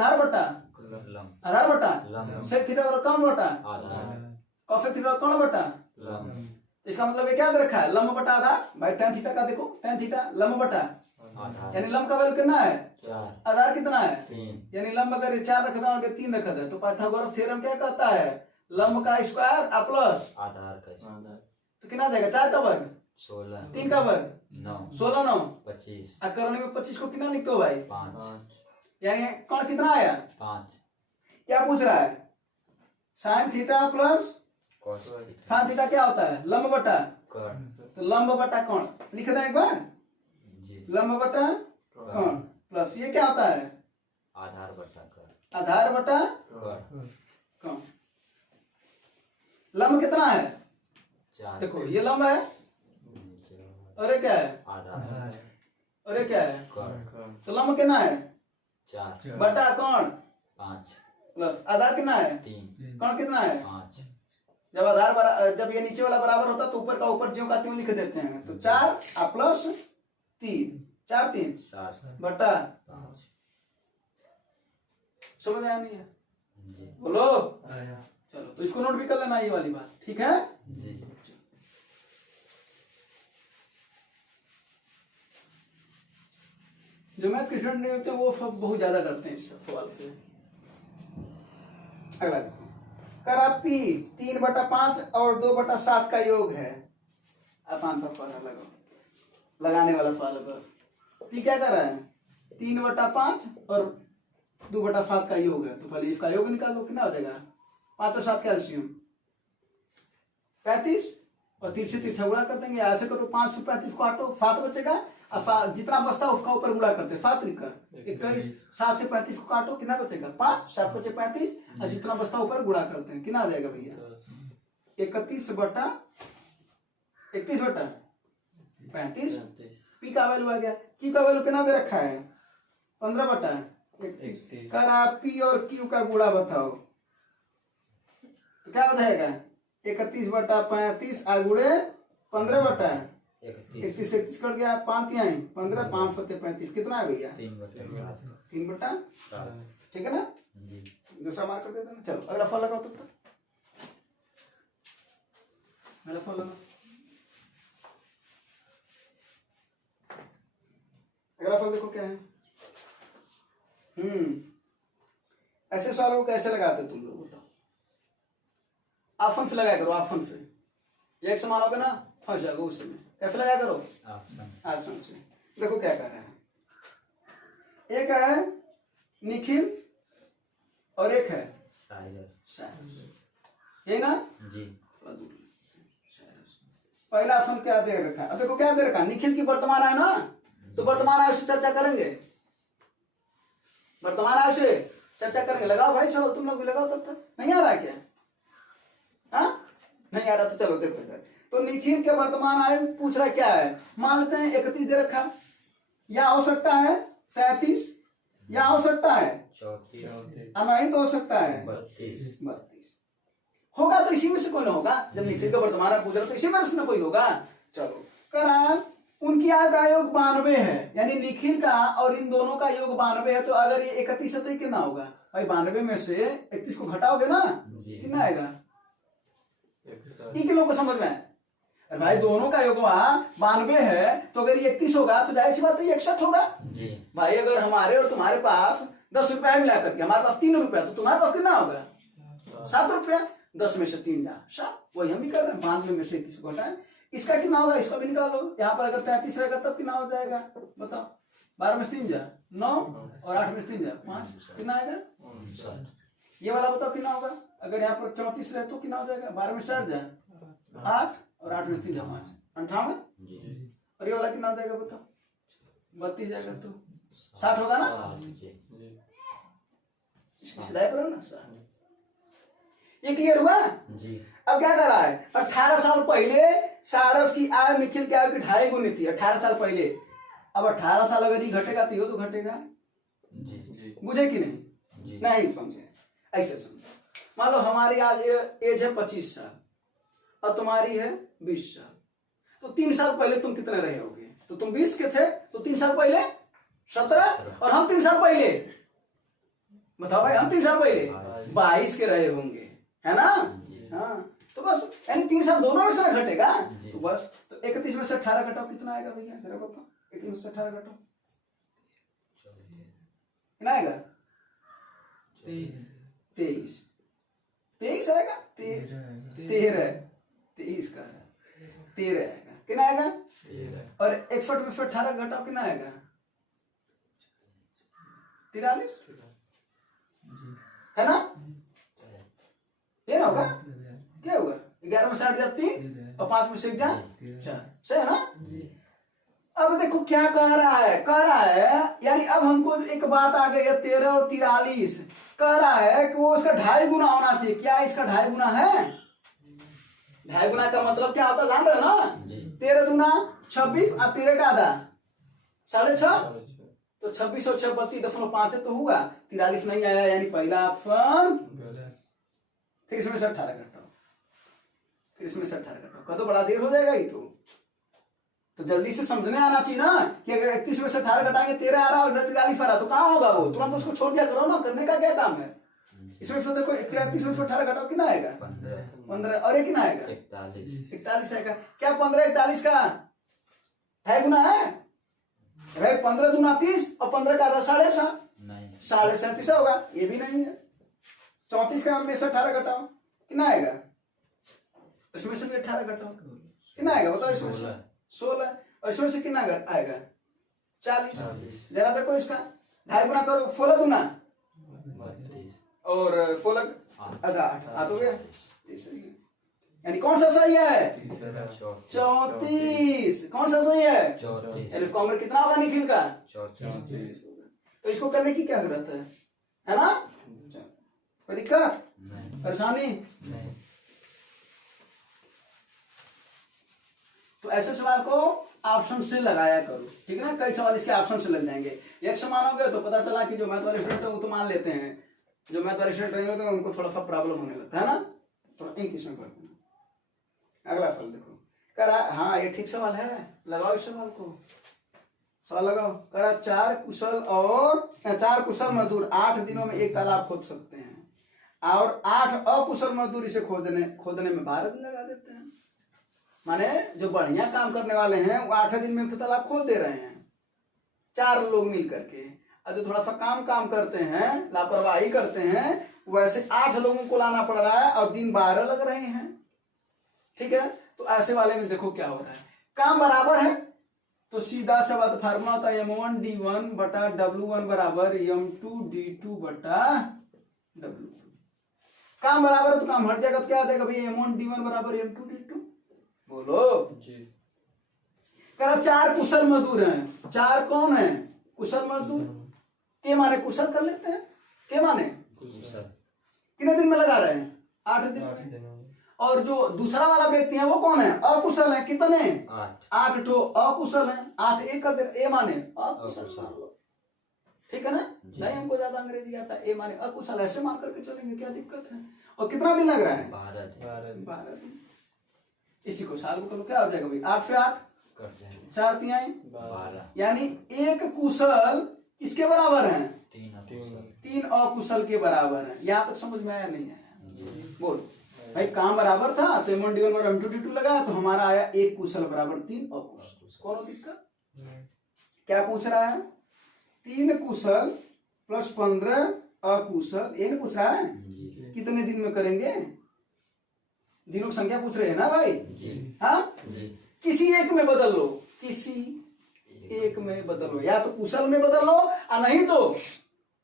आधार बटा, सेक थीटा बराबर कर्ण बटा, कॉसेक थीटा कर्ण बटा। इसका मतलब ये क्या रखा है? लंब बटा आधार। भाई tan थीटा का देखो, tan थीटा लंब बटा, यानी लंब का वैल्यू कितना है? आधार कितना है? यानी लंब अगर 4 रख दो 3 रख दे तो पाइथागोरस थ्योरम क्या कहता है? लंब का स्क्वायर प्लस आधार का, तो कितना जाएगा? 4 का वर्ग 16, 3 का वर्ग 9, 16 9 25, कर्ण में 25 को कितना लिखते हो भाई? 5, यानी कर्ण कितना आया? 5। क्या पूछ रहा है? Sine theta plus sine theta क्या होता है? लंब बटा कर्ण, तो लंब बटा कर्ण लिख दें एक बार, लंब बटा कर्ण प्लस ये क्या होता है? आधार बटा कर्ण। लंब कितना है? देखो ये लंब है, और ये क्या है, आधा और ये क्या है, कर तो लम्ब कितना है 4 बटा कौन 5 प्लस आधार कितना है 3 कौन कितना है 5 जब जब ये नीचे वाला बराबर होता है तो ऊपर का ऊपर ज्यों का त्यों लिख देते हैं, तो 4 प्लस 3 4 3 7 बटा 5 समझ आया नहीं है, जी बोलो चलो तो इसको नोट भी कर लेना ये वाली बात, ठीक है। जी जो मैथ के स्टूडेंट नहीं होते वो सब बहुत ज्यादा करते हैं इस सवाल पे। अगला करा P 3/5 और 2/7 का योग है, आसान सा फॉर्मूला लगाओ, लगाने वाला फॉर्मूला। P क्या कर रहा है 3/5 और 2/7 का योग है, तो पहले इसका योग निकालो, कितना हो जाएगा 5 और 7 कैल्शियम 35 और 3 से 3 गुणा कर देंगे, ऐसे करो 5 से 35 को काटो 7 बचेगा, जितना बचता है उसका ऊपर गुणा करते हैं 7 लिखकर 21 7 से 35 को काटो कितना बचेगा 5 7 बचे 35 और जितना बचता है ऊपर गुणा करते हैं, कितना आ जाएगा भैया 31/35 पी का वैल्यू आ गया, क्यू का वैल्यू कितना दे रखा है 15/31 करा पी और क्यू का गुणा बताओ, तो क्या हो जाएगा 31/35 गुणे 15/31 31 कट गया 5 यहाँ 15 5 7 35 कितना है भैया 3/7 ठीक है ना, दूसरा मार्क कर देते ना। चलो अगला फल लगाओ, तब तक अगला फल लगाओ, अगला फल देखो क्या है। ऐसे सवालों को कैसे लगाते तुम लोग बताओ, ऑप्शन से लगाया करो, ऑप्शन से एक समान होगा ना फंस जाओगे उस समय, कैसे लगाया करो ऑप्शन से। देखो क्या कर रहे हैं, एक है निखिल और एक है साइरस, ये ना जी पहला ऑप्शन क्या दे रखा है, अब देखो क्या दे रखा है, निखिल की वर्तमान आयु ना, तो वर्तमान आयु से चर्चा करेंगे, वर्तमान आयु से चर्चा करेंगे। लगाओ भाई चलो तुम लोग भी लगाओ, तब तक नहीं आ रहा क्या, हाँ नहीं आ रहा तो चलो देखो इधर, तो निखिल के वर्तमान आयु पूछ रहा क्या है, मान लेते हैं 31 दे रखा, या हो सकता है 33, या हो सकता है 34 नहीं तो हो सकता है 32 होगा, तो इसी में से कोई ना होगा, जब निखिल का वर्तमान आयु पूछ रहा तो इसी में से कोई होगा। चलो करा उनकी आयु का योग 92 है, यानी निखिल का और इन दोनों का योग 92 है, तो अगर ये 31 है तो कितना होगा भाई 92 में से 31 को घटाओगे ना कितना आएगा, इन लोगों को समझ में है, अरे भाई दोनों का योग 92 है, तो अगर ये 31 होगा तो जाहिर सी बात है ये 61 होगा जी। भाई भाई अगर हमारे और तुम्हारे पास 10 रुपया मिला करके हमारे पास 3 रुपया, तो तुम्हारे पास कितना होगा 7 रुपया, 10 में से 3 जा 7, वही हम भी कर रहे हैं, 92 में से 31 को घटाएं, इसका कितना होगा इसका भी निकालो, यहाँ पर अगर 33 रहेगा तब कितना हो जाएगा बताओ, 12 में से 3 जा 9 और 8 में से 3 जा 5, कितना आएगा ये वाला बताओ कितना होगा, अगर यहाँ पर 34 रहे तो कितना हो जाएगा, 12 में से 4 जा 8 और 8 में से 3 जा 5 58, और ये वाला कितना हो जाएगा बताओ 32 जाएगा, तो 60 होगा ना, सिधाई पर ना 60, ये क्लियर हुआ जी। अब क्या कर रहा है, 18 साल पहले सारस की आयु निखिल की आयु की 2.5 गुनी थी 18 साल पहले, अब 18 साल अगर ये घटेगा तो ये तो घटेगा, बुझे कि नहीं नहीं समझे, ऐसे समझे, मान लो हमारी आज एज है 25 साल और तुम्हारी है 20 साल, तो 3 साल पहले तुम कितने रहे होगे, तो तुम 20 के थे, तो 3 साल पहले 17 और हम 3 साल पहले बताओ भाई, हम 3 साल पहले 22 के रहे होंगे, है ना, हाँ तो बस यानी 3 साल दोनों में से घटेगा, तो बस तो 31 में से 18 घटाओ कितना आएगा भैया जरा बताओ, 31 में से 18 घटाओ कितना आएगा 23 आएगा, 23 का 13 आएगा, कितना आएगा, और 61 में से 18 घटाओ कितना आएगा 43 है ना, ये ना होगा, क्या होगा 11 में 60 जाती और 5 में से 1 जा 4, सही है ना। अब देखो क्या कह रहा है यानी अब हमको एक बात आ गई है 13 और 43, कह रहा है कि वो उसका 2.5 गुना होना चाहिए, क्या इसका 2.5 गुना है, 2.5 गुना का मतलब क्या होता है जान रहे हो ना, 13 दूना 26 और 13 का आधा 6.5, तो 26 और 6 32.5 तो हुआ, 43 नहीं आया, यानी पहला ऑप्शन। फिर इसमें से 18 घटाओ, फिर इसमें से 18 घटाओ, कह दो बड़ा देर हो जाएगा ये तो जल्दी से समझने आना चाहिए ना कि अगर 31 में से 18 घटाएंगे 13 आ रहा है, 43 आ रहा, तो कहाँ होगा वो, तुरंत उसको छोड़ दिया करो ना, करने का क्या काम है। इसमें फिर देखो 33 में से 18 घटाओ कितना आएगा 15, और ये कितना आएगा 41 आएगा। क्या 15 41 का 2.5 गुना है, 15 दूना 30 और 15 का आधा 7.5, 37 होगा, ये भी नहीं है। 34 का में से 18 घटाओ कितना आएगा, इसमें से भी 18 घटाओ कितना आएगा बताओ, इसमें से 16, और इसमें से कितना आएगा 40। जरा देखो इसका 2.5 गुना करो, 16 दूना और 16 आधा 8 हो गया, यानी कौन सा सही है 34। कौन सा सही है 34। एलिफ कॉमन कितना होगा निखिल का 34। तो इसको करने की क्या जरूरत है ना, कोई दिक्कत परेशानी। तो ऐसे सवाल को ऑप्शन से लगाया करो, ठीक है ना, कई सवाल इसके ऑप्शन से लग जाएंगे। एक समान हो गए तो पता चला कि जो मैथ वाले स्टूडेंट है वो तो मान लेते हैं, जो मैथ वाले स्टूडेंट रहेंगे तो उनको थोड़ा सा प्रॉब्लम होने लगता है ना, थोड़ा एक इसमें कर देना। अगला फल देखो, करा हाँ ये ठीक सवाल है, लगाओ इस सवाल को, सवाल लगाओ। करा 4 कुशल मजदूर 8 दिनों में एक तालाब खोद सकते हैं और 8 अकुशल मजदूर इसे खोदने में 12 दिन लगा देते हैं। माने जो बढ़िया काम करने वाले हैं वो 8 दिन में तालाब खोद दे रहे हैं, 4 लोग मिल करके, और जो थोड़ा सा काम करते हैं, लापरवाही करते हैं, वैसे 8 लोगों को लाना पड़ रहा है और दिन 12 लग रहे हैं, ठीक है। तो ऐसे वाले में देखो क्या हो रहा है, काम बराबर है तो सीधा सा बात फार्मूला होता है m1 d1 बटा w1 बराबर m2 d2 बटा w। काम बराबर है तो काम हट जाएगा, तो क्या आ जाएगा भाई m1 d1 बराबर m2 d2, बोलो जी। करा 4 कुशल मजदूर हैं, 4 कौन है कुशल मजदूर, के माने कुशल कर लेते हैं, के माने कितने दिन में लगा रहे हैं 8 दिन। और जो दूसरा वाला व्यक्ति है वो कौन है अकुशल है, कितने 8 तो अकुशल है, 8 एक कर दे, ए माने अकुशल, ठीक है ना। नहीं हमको ज्यादा अंग्रेजी आता है, ए माने अकुशल, ऐसे मान करके चलेंगे, क्या दिक्कत है। और कितना दिन लग रहा है 12 दिन। इसी को साल को क्या हो जाएगा भाई 8 से 8 4 तिहाई 12, यानी एक कुशल किसके बराबर है 3 अकुशल के बराबर है। यहाँ तक समझ में आया नहीं आया, बोल भाई। काम बराबर था तो m1 d1 बराबर m2 d2 लगाया तो हमारा आया एक कुशल बराबर 3 अकुशल। कौन दिक्कत, क्या पूछ रहा है 3 कुशल प्लस 15 अकुशल, ये पूछ रहा है कितने दिन में करेंगे, दिनों की संख्या पूछ रहे हैं ना भाई। हाँ किसी एक में बदल लो, किसी एक में बदल लो, या तो कुशल में बदल लो और नहीं तो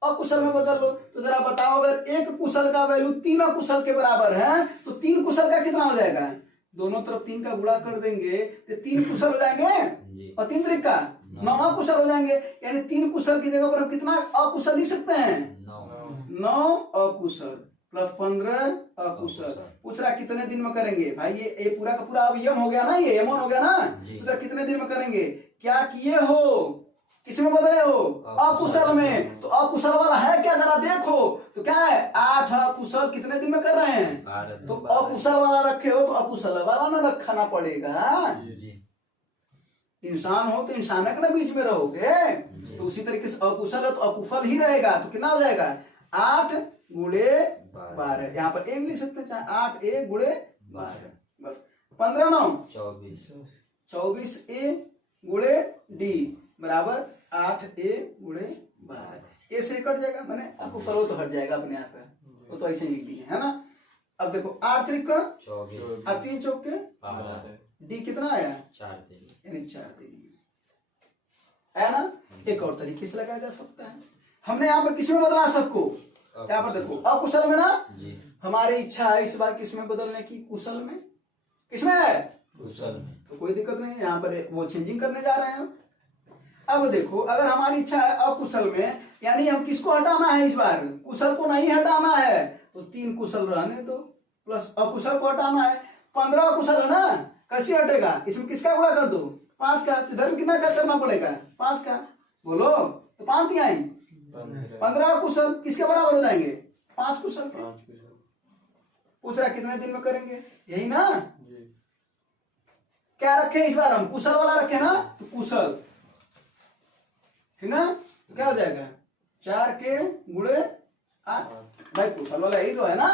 अकुशल में बदल लो। तो जरा बताओ अगर एक कुशल का वैल्यू 3 अकुशल के बराबर है तो 3 कुशल का कितना हो जाएगा, दोनों तरफ 3 का गुणा कर देंगे तो 3 कुशल हो जाएंगे और 3 त्रिक का 9 अकुशल हो जाएंगे, यानी 3 कुशल की जगह पर हम कितना अकुशल लिख सकते हैं 9 अकुशल प्लस 15 अकुशल। पूछ रहा कितने दिन में करेंगे भाई, ये पूरा का पूरा अब यम हो गया ना, ये m1 हो गया ना, तो कितने दिन में करेंगे, क्या किए हो किसमें बदले हो अकुशल में, तो अकुशल वाला है क्या जरा देखो, तो क्या है 8 अकुशल कितने दिन में कर रहे हैं, तो अकुशल वाला रखे हो तो अकुशल वाला ना रखना पड़ेगा। इंसान हो तो इंसानक ना बीच में रहोगे, तो उसी तरीके से अकुशल है तो अकुशल ही रहेगा, तो कितना हो जाएगा 8 गुणे 12, यहाँ पर एक लिख सकते हैं 8 a गुणे 12, 15 9 24 a गुणे d बराबर 8 a गुणे 12, ए से कट जाएगा, मैंने आपको फलो तो हट जाएगा अपने आप है, वो तो ऐसे लिख दिए है ना। अब देखो 8 त्रिक का 24 और 3 चौक के 12, डी कितना आया 4 यानी 4 है ना। एक और तरीके से लगाया जा सकता है, हमने यहाँ पर किसमें बदला सबको, यहाँ पर देखो अकुशल में ना, हमारी इच्छा है इस बार किसमें बदलने की, कुशल में, किसमें है कुशल में, तो कोई दिक्कत नहीं, यहाँ पर वो चेंजिंग करने जा रहे हैं। अब देखो अगर हमारी इच्छा है अकुशल में, यानी हम किसको हटाना है इस बार, कुशल को नहीं हटाना है, तो 3 कुशल रहने दो, प्लस अकुशल को हटाना है, 15 अकुशल है ना, कैसे हटेगा? इसमें किसका गुणा कर दो? 5 का। तो इधर में कितना का करना पड़ेगा? 5 का। बोलो तो 5 ही आएंगे। 15 कुशल किसके बराबर हो जाएंगे? 5 कुशल के। पूछ रहा कितने दिन में करेंगे, यही ना? क्या रखे इस बार हम? कुशल वाला रखे ना, तो कुशल, ठीक ना? तो क्या हो जाएगा? 4 के गुणे 8। भाई कुशल वाला यही तो है ना?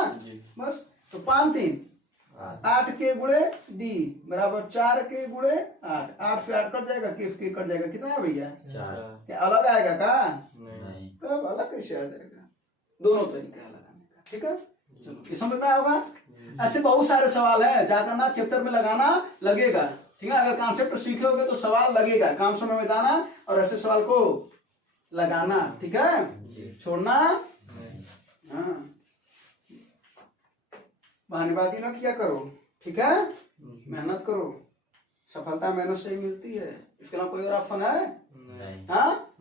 बस। तो 5 3 8 के गुणे डी बराबर 4 के गुणे 8। 8 से 8 कट जाएगा, किस के कट जाएगा, कितना है भैया? 4। क्या अलग आएगा का? नहीं। तब अलग कैसे आ जाएगा? दोनों तरीके अलग आने का, ठीक है? चलो ये समझ में आया होगा? ऐसे बहुत सारे सवाल है, जाकर ना चैप्टर में लगाना लगेगा, ठीक है? अगर कॉन्सेप्ट सीखोगे तो सवाल लगेगा, काम समय में जाना और ऐसे सवाल को लगाना, ठीक है? छोड़ना हाँ, बहानेबाजी ना किया करो, ठीक है? मेहनत करो, सफलता मेहनत से ही मिलती है, इसके अलावा कोई और ऑप्शन है? हाँ?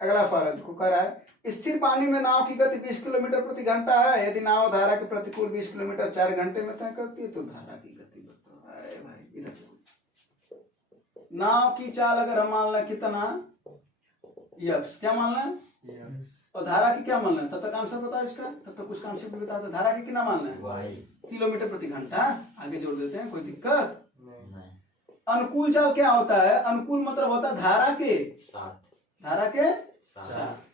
अगला सवाल देखो, कह रहा है स्थिर पानी में नाव की गति 20 किलोमीटर प्रति घंटा है। यदि नाव धारा के प्रतिकूल 20 किलोमीटर 4 घंटे में तय करती है तो धारा की गति बताओ। अरे भाई इधर नाव की चाल अगर हम मान लें कितना यक्स, क्या मान लें, और धारा की क्या मान लें, तब तक आंसर बताओ इसका, तब तक कुछ कॉन्सेप्ट बता दो। धारा की कितना मान लें? किलोमीटर प्रति घंटा। आगे जोड़ देते हैं, कोई दिक्कत नहीं। अनुकूल चाल क्या होता है? अनुकूल मतलब होता है धारा के साथ। धारा के साथ।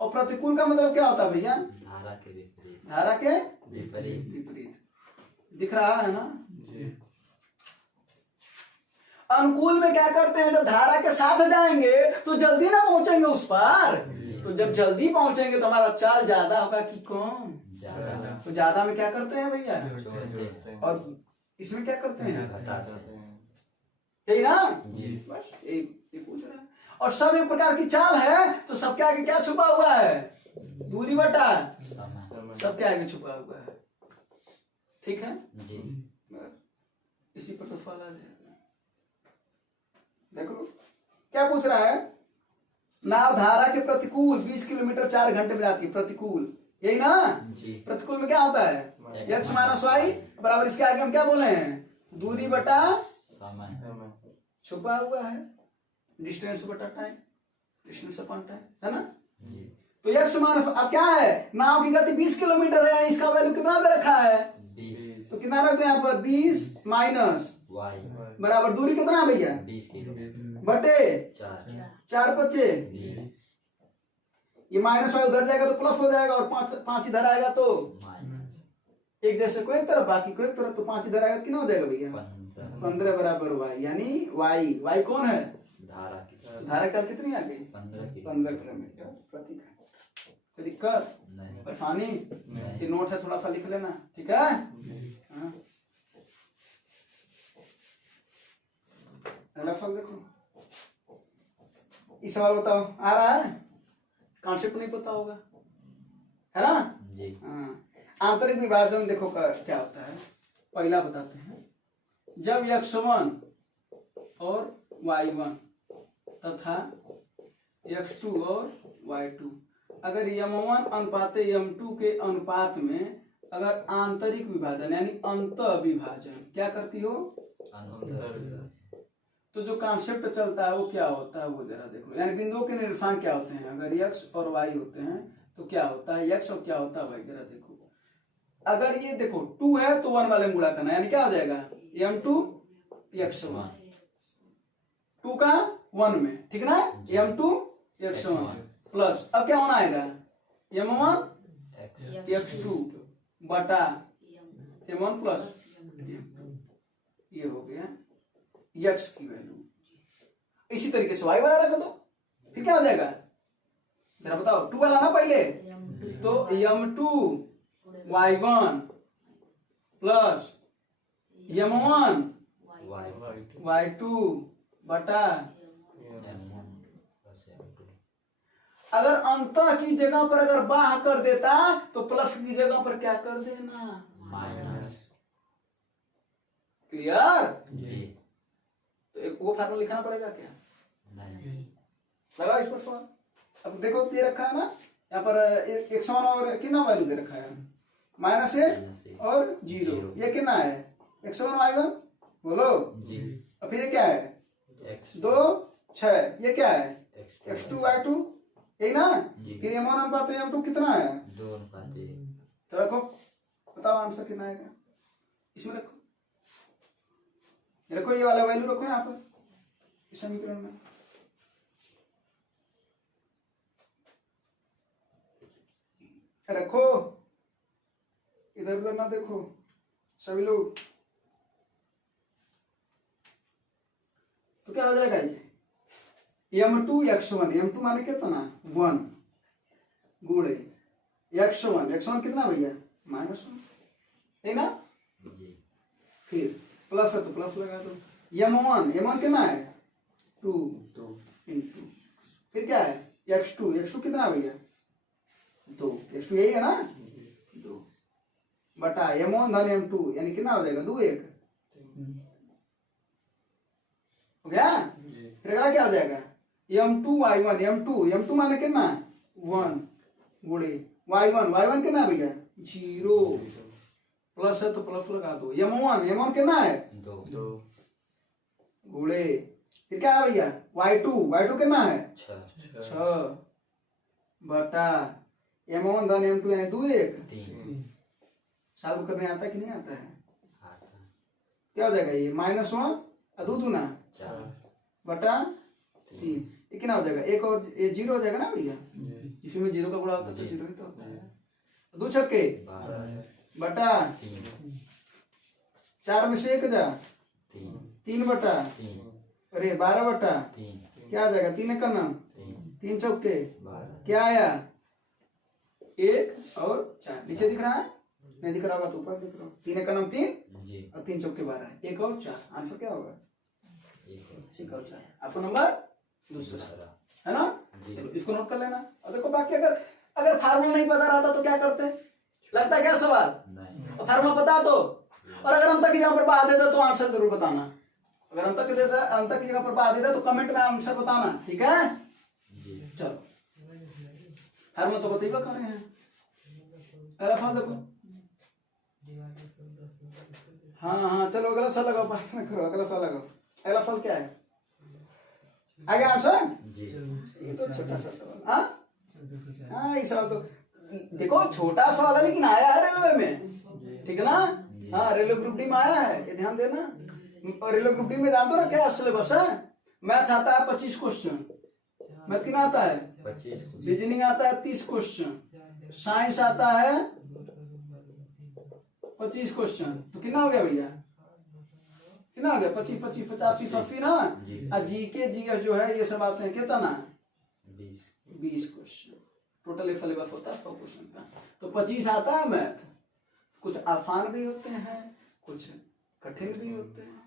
और प्रतिकूल का मतलब क्या होता है भैया? धारा के विपरीत। धारा के विपरीत। विपरीत। दिख रहा है ना? अनुकूल में क्या करते हैं, जब धारा के साथ जाएंगे तो जल्दी ना पहुंचेंगे उस पार, तो जब जल्दी पहुंचेंगे तो हमारा चाल ज्यादा होगा कि कम? ज्यादा। तो ज्यादा में क्या करते हैं भैया? जोड़ते हैं। और इसमें क्या करते हैं? घटाते हैं। यही ना? जी। बस ये पूछ रहे हैं। और सब एक प्रकार की चाल है, तो सबके आगे क्या छुपा हुआ है? दूरी बटा समय। सबके आगे छुपा हुआ है, ठीक है? जी। इसी पर तो फल आ जाएगा। देखो क्या पूछ रहा है, नाव धारा के प्रतिकूल 20 किलोमीटर 4 घंटे में जाती है। प्रतिकूल यही ना? जी। प्रतिकूल में क्या होता है? x माइनस वाई बराबर इसके आगे हम क्या बोले हैं? दूरी बटा समय। छुपा हुआ है, डिस्टेंस बटा टाइम, डिस्टेंस अपॉन टाइम, है ना? जी। तो x माइनस, अब क्या है, नाव की गति 20 किलोमीटर है, इसका वैल्यू कितना दे रखा है? 20। तो कितना रख दो यहाँ पर? 20 माइनस वाई बराबर दूरी कितना भैया? 20 किलो बटे 4। 4 पचे 20 ये माइनस वाई उधर जाएगा तो प्लस हो जाएगा, और 5 इधर आएगा तो माइनस। एक जैसे को एक तरफ बाकी को एक तरफ, तो 5 इधर आएगा तो कितना हो जाएगा भैया? 15 बराबर वाई, यानी वाई कौन है? धारा की। धारा चाल कितनी आ गई? 15 किलोमीटर प्रति घंटा। कोई दिक्कत नहीं। परेशानी? नहीं। ये नोट है, थोड़ा सा लिख लेना, ठीक है? हाँ। अगला फल देखो, इस सवाल बताओ, आ रहा है? कॉन्सेप्ट नहीं पता होगा, है ना? जी। हाँ। आंतरिक विभाजन देखो क्या होता है, पहला बताते हैं। जब x1 और y1 तथा x2 और y2 अगर m1 अनुपात m2 के अनुपात में अगर आंतरिक विभाजन यानी अंत विभाजन क्या करती हो, तो जो कॉन्सेप्ट चलता है वो क्या होता है वो जरा देखो। यानी बिंदुओं के निर्देशांक क्या होते हैं, अगर x और y होते हैं तो क्या होता है x और क्या होता है y, जरा देखो। अगर ये देखो 2 है तो 1 वाले में गुणा करना, यानी क्या हो जाएगा m2 x1, 2 का 1 में, ठीक ना? m2 x1 प्लस अब क्या होना आएगा m1 x2 बटा m1 प्लस ये हो गया x की वैल्यू। इसी तरीके से y वाला रख दो, फिर क्या हो जाएगा जरा बताओ? 2 वाला ना पहले, तो m2 y1 plus m1 y2 बटा, अगर अंत की जगह पर अगर बाह कर देता तो प्लस की जगह पर क्या कर देना? माइनस। क्लियर? जी। तो एक वो फार्मूला लिखना पड़ेगा क्या? नहीं। लगा इस पर सवाल? अब देखो दे रखा है ना यहाँ पर x1 और कितना वैल्यू दे रखा है? -1 और 0। ये कितना है? x1 y1 बोलो। जी। और फिर ये क्या है X 2 6, ये क्या है X2 x2 y2, यही ना। जी। फिर m1 अनुपात m2 कितना है 2:1। तो रखो, बताओ आंसर कितना आएगा। इसमें रखो, रखो ये वाला वैल्यू रखो यहाँ पर इस समीकरण में। रखो, इधर उधर ना देखो सभी लोग। तो क्या हो जाएगा ये m2 x1, m2 माने कितना 1 गुणे x1 कितना भैया -1, है ना। जी। फिर प्लस है तो प्लस लगा दो। m1 कितना है 2 इंटू, फिर क्या है x2 कितना भैया 2, x2 यही है ना 2 बटा m1 धन m2 यानी कितना हो जाएगा 2 1 हो गया। फिर अगला क्या हो जाएगा m2 y1, m2 माने कितना 1 गुणे y1 कितना भैया 0, प्लस है तो प्लस लगा दो। m1 कितना है 2 गुणे, फिर क्या है भैया y2 कितना है 6 बटा m1 धन m2 यानी 2 1 3 सॉल्व करने आता है कि नहीं आता है। आता क्या हो जाएगा ये -1 और 2 दूना 4 बटा 3, ये कितना हो जाएगा एक और ये 0 हो जाएगा ना भैया। इसमें 0 का गुणा होता है तो 0 ही तो होता है। 2 छक्के 12 बटा 4 में से 1 जा 3 बटा 3 अरे 12 बटा 3 क्या आ जाएगा 3 का नाम 3 चौके 12 क्या आया 1 और 4, नीचे दिख रहा है नहीं दिख रहा होगा तो ऊपर दिख रहा हो। 3 का नाम 3 जी। और 3 चौके 12, 1 और 4, आंसर क्या होगा 1 1 और 4। आपको नंबर दूसरा है ना। जी। चलो इसको नोट कर लेना। और देखो बाकी अगर फार्मूला नहीं पता रहता तो क्या करते, लगता है क्या सवाल नहीं। और फार्मूला पता तो, और अगर अंत की जगह पर बात देता तो आंसर जरूर बताना। अगर अंत की जगह पर बात देता तो कमेंट में आंसर बताना, ठीक है। जी। चलो फार्मूला तो बताइए कहाँ है। अगला फल देखो, हाँ चलो अगला सवाल लगाओ, बात ना करो, अगला सवाल लगाओ। अगला फल क्या है आगे आंसर। जी। ये तो छोटा सा सवाल, हाँ ये सवाल तो देखो छोटा सवाल है लेकिन आया है रेलवे में, ठीक है ना। हाँ रेलवे ग्रुप डी में आया है, ये ध्यान देना। और रेलवे ग्रुप डी में जानते हो ना क्या सिलेबस है। मैथ आता है 25 क्वेश्चन, मैथ कितना आता है 25 रीजनिंग आता है 30 क्वेश्चन, साइंस आता है 25 क्वेश्चन। तो कितना हो गया भैया, कितना हो गया 25 25 50 30 80 ना। और जीके जीएस जो है ये सब आते हैं कितना 20 क्वेश्चन, टोटल सिलेबस होता है 100 क्वेश्चन का। तो 25 आता है मैथ, कुछ आसान भी होते हैं कुछ कठिन भी होते हैं,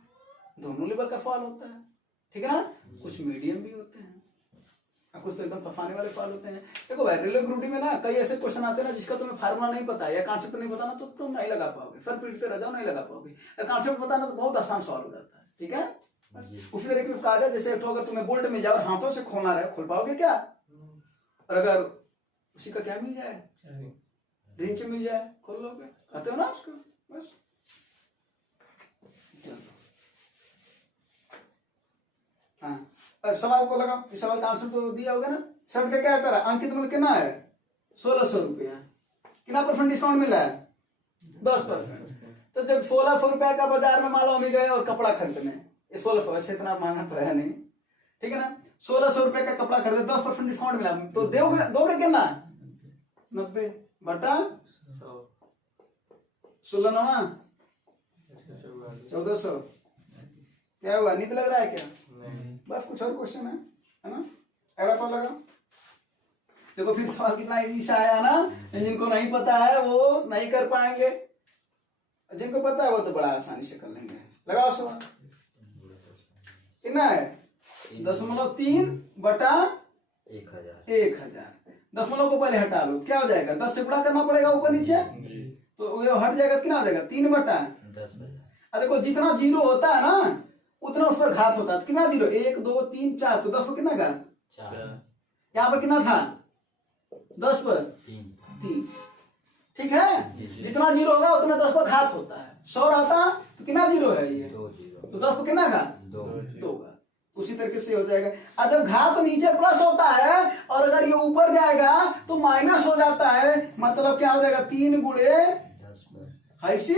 दोनों लेवल का सवाल होता है, ठीक है ना। कुछ मीडियम भी होते हैं और कुछ तो एकदम फंसाने वाले सवाल होते हैं। देखो भाई रेलवे ग्रुप डी में ना कई ऐसे क्वेश्चन आते हैं ना जिसका तुम्हें फार्मूला नहीं पता है या कॉन्सेप्ट नहीं पता ना तो तुम नहीं लगा पाओगे, सर पीटते रह जाओ नहीं लगा पाओगे। अगर कॉन्सेप्ट पता ना तो बहुत आसान सवाल हो जाता है, ठीक है। उसी तरीके से कहा जाए जैसे अगर तुम्हें बोल्ट मिल जाए और हाथों से खोलना रहे खोल पाओगे क्या, और अगर उसी का क्या मिल जाए रिंच मिल जाए खोल लोगे, कहते हो ना उसको बस। हाँ सवाल को लगाओ, इस सवाल का आंसर तो दिया होगा ना। शर्ट का क्या करा अंकित मूल्य कितना है 1600 रुपया, कितना % डिस्काउंट मिला है 10%। तो जब 1600 रुपया का बाजार में माल हम गए और कपड़ा खरीदने, ये 1600 अच्छा इतना महंगा तो है नहीं, ठीक है ना। 1600 रुपया का कपड़ा खरीदे 10% डिस्काउंट मिला तो दोगे कितना 90 बटा 16 नवा 1400। क्या हुआ नींद लग रहा है क्या, बस कुछ और क्वेश्चन है ना। अगला फल लगा देखो, फिर सवाल कितना इजी सा आया ना। जिनको नहीं पता है वो नहीं कर पाएंगे, जिनको पता है वो तो बड़ा आसानी से कर लेंगे। लगाओ सवाल कितना है 0.3 बटा 1000। दशमलव को पहले हटा लो, क्या हो जाएगा 10 से गुणा करना पड़ेगा ऊपर नीचे, तो ये हट जाएगा, कितना हो जाएगा 3 बटा 10। देखो जितना 0 होता है ना उतना उस पर घात होता है। कितना 0 1 2 3 4, तो 10 पर कितना घात 4, यहाँ पर कितना था 10 पर 3, ठीक है। जितना जीरो होगा उतना 10 पर घात होता है। 100 रहता तो कितना जीरो है ये, 2 0 तो 10 पर कितना घात 2 2 का। उसी तरीके से हो जाएगा। और जब घात नीचे प्लस होता है और अगर ये ऊपर जाएगा तो माइनस हो जाता है, मतलब क्या हो जाएगा 3 गुणे 10 पर ऐसी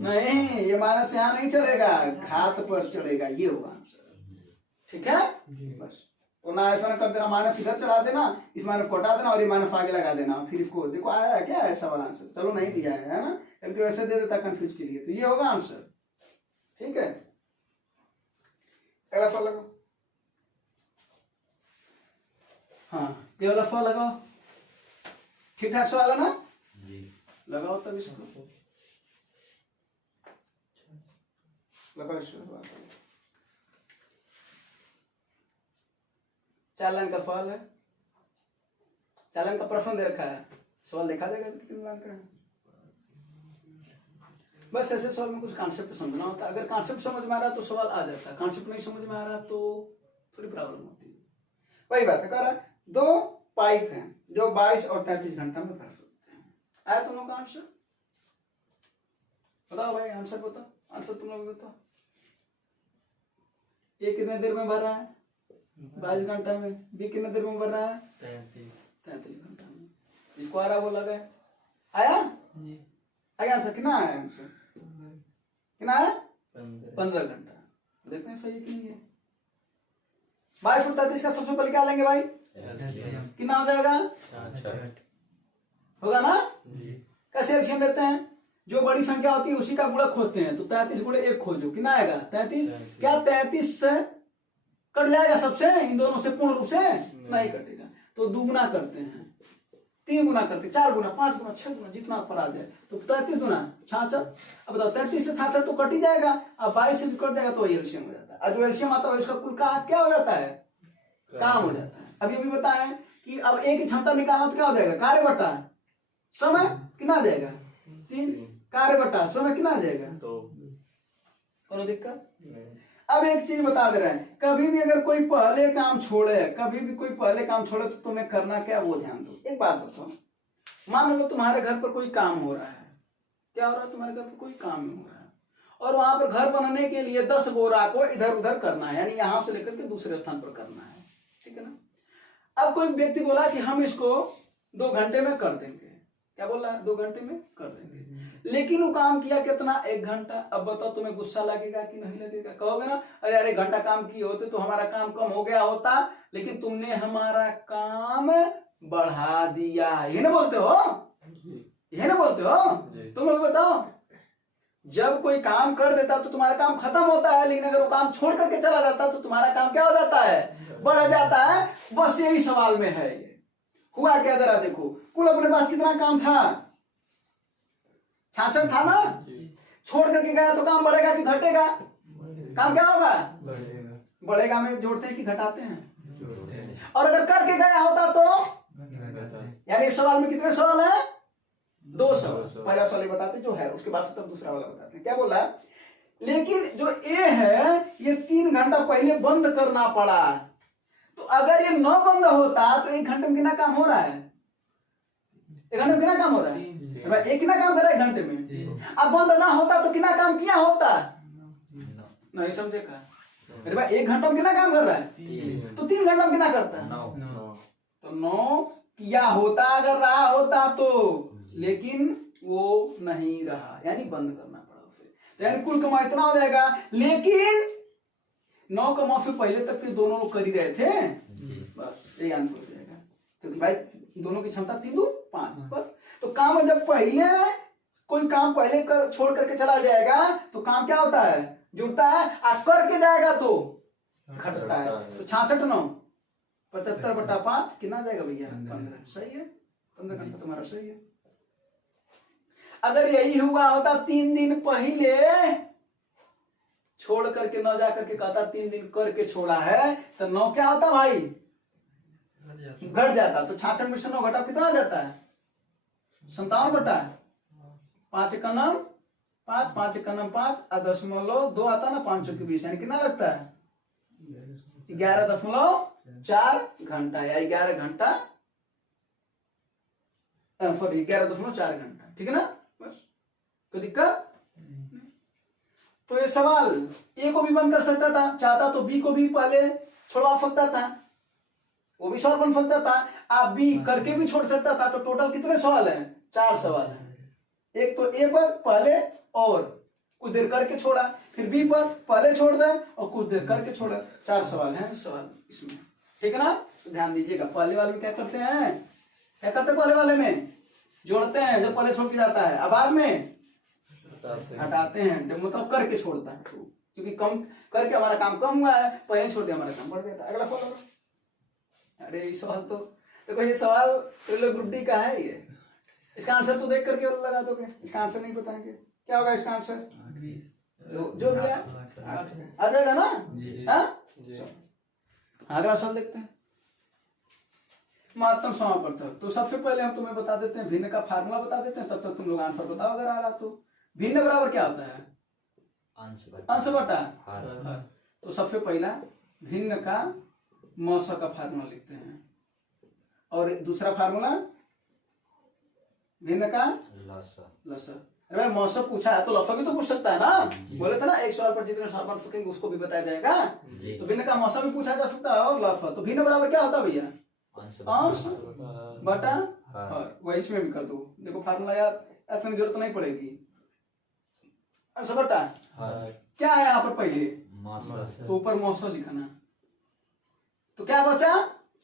नहीं नहीं, ये माइनस यहाँ नहीं चलेगा, घात पर चढ़ेगा, ये होगा आंसर। ठीक है, बस तो ना ऐसा कर देना, माइनस इधर चढ़ा देना, इस माइनस को हटा देना और ये माइनस आगे लगा देना, फिर इसको देखो आया है क्या ऐसा वाला आंसर। चलो नहीं दिया है ना, क्योंकि वैसे दे देता कंफ्यूज के लिए, तो ये होगा आंसर। ठीक है, अगला फल लगाओ। हाँ ये वाला फल लगाओ, ठीक ठाक सवाल है ना, जी लगाओ तब इसको लगाओ इसको। 4 लाइन का फल है, 4 लाइन का प्रश्न दे रखा है, सवाल देखा जाएगा कितने लाइन का है। बस ऐसे सवाल में कुछ कॉन्सेप्ट समझना होता है, अगर कॉन्सेप्ट समझ में आ रहा है तो सवाल आ जाता है, कॉन्सेप्ट नहीं समझ में आ रहा तो थोड़ी प्रॉब्लम होती है। वही बात है, कह रहा है 2 पाइप हैं जो 22 और 33 घंटा में भर सकते हैं। आया तुम लोग का आंसर, बताओ भाई आंसर बताओ, आंसर तुम लोग बताओ। ये कितने देर में भर रहा है 22 घंटा में, बी कितने देर में भर रहा है 33 घंटा में। इसको आ रहा बोला गया, आया आया आंसर कितना आया, आंसर कितना आया 15 घंटा। देखते हैं सही कि नहीं है। 22 और 33 का सबसे पहले क्या लेंगे भाई, कितना हो जाएगा, होगा ना। कैसे एलसीएम लेते हैं, जो बड़ी संख्या होती है उसी का गुणक खोजते हैं, तो 33 गुणे 1 खोजो, कितना आएगा 33। क्या 33 से कट जाएगा सबसे, इन दोनों से पूर्ण रूप से नहीं कटेगा, तो दुगुना करते हैं, 3 गुना करते, 4 गुना 5 गुना 6 गुना जितना पर आ जाए, तो 33 गुना 66। अब बताओ 33 से 66 तो कट ही जाएगा, अब 22 से भी कट जाएगा तो एलसीएम हो जाता है, और जो एलसीएम आता है उसका कुल का क्या हो जाता है, काम हो जाता है। अब ये भी बताएं कि अब एक क्षमता निकालना तो क्या हो जाएगा, कार्य बटा समय कितना आ जाएगा 3, कार्य बटा समय कितना आ जाएगा 2। कोनो दिक्कत। अब एक चीज बता दे रहे हैं, कभी भी अगर कोई पहले काम छोड़े, कभी भी कोई पहले काम छोड़े तो तुम्हें करना क्या, वो ध्यान दो। एक बात बताओ, मान लो तुम्हारे घर पर कोई काम हो रहा है, क्या हो रहा है तुम्हारे घर पर कोई काम हो रहा है, और वहां पर घर बनने के लिए 10 बोरा को इधर उधर करना है, यानी यहां से लेकर के दूसरे स्थान पर करना है, ठीक है ना। अब कोई व्यक्ति बोला कि हम इसको 2 घंटे में कर देंगे, क्या बोल रहा है 2 घंटे में कर देंगे, लेकिन वो काम किया कितना 1 घंटा। अब बताओ तुम्हें गुस्सा लगेगा कि नहीं लगेगा, कहोगे ना अरे यार 1 घंटा काम किए होते तो हमारा काम कम हो गया होता, लेकिन तुमने हमारा काम बढ़ा दिया, ये ना बोलते हो, ये ना बोलते हो। तुम लोग बताओ, जब कोई काम कर देता तो तुम्हारा काम खत्म होता है, लेकिन अगर वो काम छोड़ करके चला जाता तो तुम्हारा काम क्या हो जाता है, बढ़ जाता है। बस यही सवाल में है, ये हुआ क्या जरा देखो, कुल अपने पास कितना काम था 66 था ना, छोड़ करके गया तो काम बढ़ेगा कि घटेगा, काम क्या होगा बढ़ेगा। में जोड़ते हैं कि घटाते हैं, और अगर करके गया होता तो, यानी इस सवाल में कितने सवाल है 2 सवाल। पहला सवाल ये बताते जो है, उसके बाद तब दूसरा वाला बताते हैं। क्या बोला, लेकिन जो ए है ये 3 घंटा पहले बंद करना पड़ा, तो अगर ये 9 बंद होता तो 1 घंटे में कितना काम हो रहा है, 1 घंटे में कितना काम हो रहा है, एक कितना काम कर रहा है 1 घंटे में। अब बंद ना होता तो कितना काम किया होता, नहीं समझे का, अरे भाई 1 घंटा में कितना काम कर रहा है, तो 3 घंटा में कितना करता है, तो 9 किया होता अगर रहा होता तो, लेकिन वो नहीं रहा, यानी बंद करना पड़ा उसे, तो यानी कुल कमाई इतना हो जाएगा। लेकिन 9 कमाई से पहले तक तो दोनों लोग कर ही रहे थे, बस यही आंसर हो जाएगा, क्योंकि भाई दोनों की क्षमता 3 2 5 बस। तो काम जब पहले कोई काम पहले कर छोड़ करके चला जाएगा तो काम क्या होता है, जुड़ता है, और करके जाएगा तो घटता है। तो 66 9 75 बटा 5 कितना जाएगा भैया 15, सही है, 15 घंटा तुम्हारा सही है। अगर यही हुआ होता 3 दिन पहले छोड़ करके 9 जा करके कहता 3 दिन करके छोड़ा है, तो 9 क्या होता भाई घट जाता, तो 66 में से 9 घटा कितना आ जाता है 57 बटा 5 का नाम 5 5 का नाम 5 और 0.2 आता ना 5 के बीच, यानी कितना लगता है 11.4 घंटा, या 11 घंटा सॉरी 11.4 घंटा, ठीक है ना, बस तो दिक्कत। तो ये सवाल ए को भी बंद कर सकता था, चाहता तो बी को भी पहले छोड़वा सकता था, वो भी सवाल बन सकता था, आप बी करके भी छोड़ सकता था। तो टोटल कितने सवाल हैं? 4 सवाल हैं। एक तो ए पर पहले और कुछ देर करके छोड़ा, फिर बी पर पहले छोड़ दे और कुछ देर करके छोड़ा, 4 सवाल हैं सवाल इसमें, ठीक है ना। तो ध्यान दीजिएगा, पहले वाले में क्या करते हैं, क्या करते हैं पहले वाले में? जोड़ते हैं जब पहले छोड़ के जाता है, अब बाद में हटाते हैं जब मतलब करके छोड़ता है, क्योंकि कम करके हमारा काम कम हुआ है, पहले छोड़ दिया हमारा काम बढ़ जाता है। अगला फॉलो। अरे ये सवाल तो देखो, ये सवाल ग्रुप डी का है ये, इसका आंसर तो देख करके लगा दोगे, इसका आंसर नहीं बताएंगे, क्या होगा इसका आंसर? जो भी है आ जाएगा ना। अगला सवाल देखते हैं, महत्तम समापन। तो सबसे पहले हम तुम्हें बता देते हैं, भिन्न का फार्मूला बता देते हैं, तब तक तुम लोग आंसर बताओ अगर आ रहा तो। भिन्न बराबर क्या होता है? अंश बटा हर। तो सबसे पहला भिन्न का मौसा का फार्मूला लिखते हैं, और दूसरा फार्मूला भिन्न का लसा। अरे भाई मौसा पूछा है तो लसा भी तो पूछ सकता है ना, बोले थे ना एक सवाल पर जितने सवाल बन सकेंगे उसको भी बताया जाएगा। तो भिन्न का मौसा भी पूछा जा सकता है और लसा। तो भिन्न बराबर क्या होता है भैया? अंश बटा हर। वही इसमें भी कर दो, देखो फार्मूला याद रखने की जरूरत नहीं पड़ेगी। अंश बटा क्या है यहाँ पर पहले? तो ऊपर मौसा लिखना, तो क्या बचा?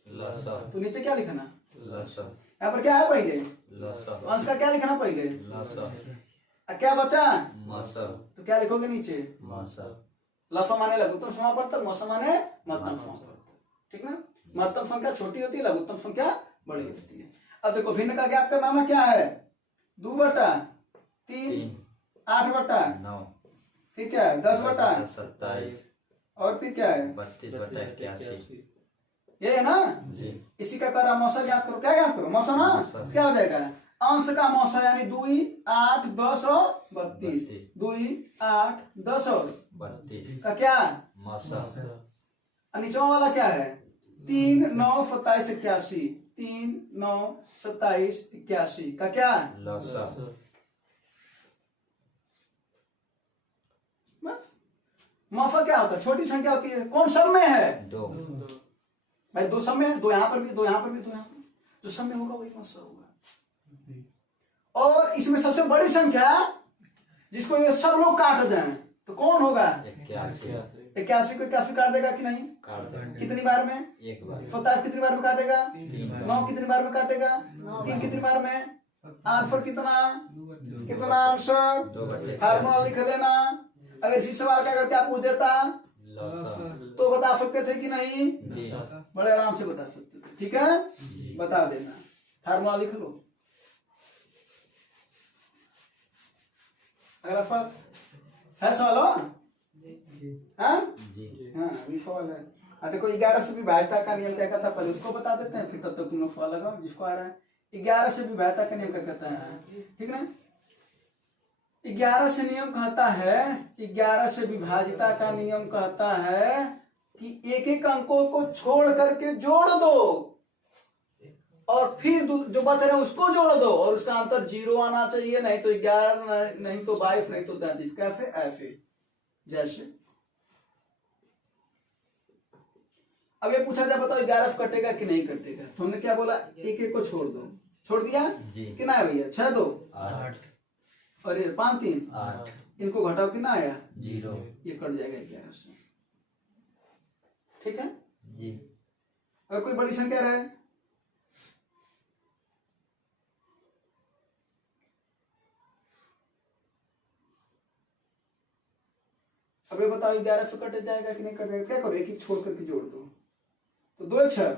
लसा। तो नीचे क्या लिखना? लसा। यहाँ पर क्या है पहले? लसा। तो अंश का क्या लिखना पहले? लसा। क्या बचा? मौसा। तो क्या लिखोगे नीचे? मौसा। लसा माने लघुत्तम समापवर्तक, मौसा माने महत्तम समापवर्तक, ठीक ना। महत्तम संख्या छोटी होती है, लघुत्तम संख्या बड़ी होती है। अब देखो भिन्न का ज्ञात करना क्या है? 2/3, 8/9, फिर क्या है? 10/27, और फिर क्या है? 32/81। ये है ना जी। इसी का करा मौसा ज्ञात करो, क्या ज्ञात करो? मौसा ना, क्या हो जाएगा? अंश का मौसा यानी 2, 8, 10 और 32, 2, 8, 10 और 32 का क्या मौसा। नीचे वाला क्या है? 3, 9, 27, 81, 3, 9, 27, 81 का क्या लसा। मौसा क्या होता है? छोटी संख्या होती है, कौन सब में है? 2 भाई, 2 सब में है, 2 यहाँ पर भी, 2 यहाँ पर भी, 2 यहाँ पर, जो सब में होगा वही मौसा होगा। और इसमें सबसे बड़ी संख्या जिसको ये सब लोग काट दें तो कौन होगा? 81 को 81 काट देगा कि नहीं? कितनी बार में? एक बार। 27 कितनी बार में काटेगा? 9 कितनी बार में काटेगा? 3 कितनी बार में? आंसर कितना आंसर? फार्मूला लिख देना। अगर इसी सवाल का अगर क्या पूछ देता तो बता सकते थे कि नहीं? बड़े आराम से बता सकते थे, ठीक है, बता देना। फार्मूला लिख लो। अगला सवाल है, सवाल हाँ अभी सवाल है। देखो 11 से विभाज्यता का नियम क्या कहता है, पहले उसको बता देते हैं, फिर तब तक तुम लोग सवाल लगाओ जिसको आ रहा है। 11 से विभाज्यता का नियम क्या कहता है, ठीक ना। 11 से नियम कहता है, 11 से विभाज्यता का नियम कहता है कि एक एक अंकों को छोड़ करके जोड़ दो और फिर जो बच रहे उसको जोड़ दो और उसका अंतर 0 आना चाहिए, नहीं तो 11, नहीं तो 22, नहीं तो 33। कैसे? ऐसे जैसे अब ये पूछा जाए बताओ 11 से कटेगा कि नहीं कटेगा, तो हमने क्या बोला? एक एक को छोड़ दो, छोड़ दिया। कितना है भैया? 6, 2, 8 और ये 5, 3, 8। इनको घटाओ, कितना आया? 0। ये कट जाएगा 11 से, ठीक है जी। अगर कोई बड़ी संख्या रहे, अब ये बताओ 11 से कट जाएगा कि नहीं कट जाएगा? क्या करो? एक एक छोड़ करके जोड़ दो, तो 2, 6,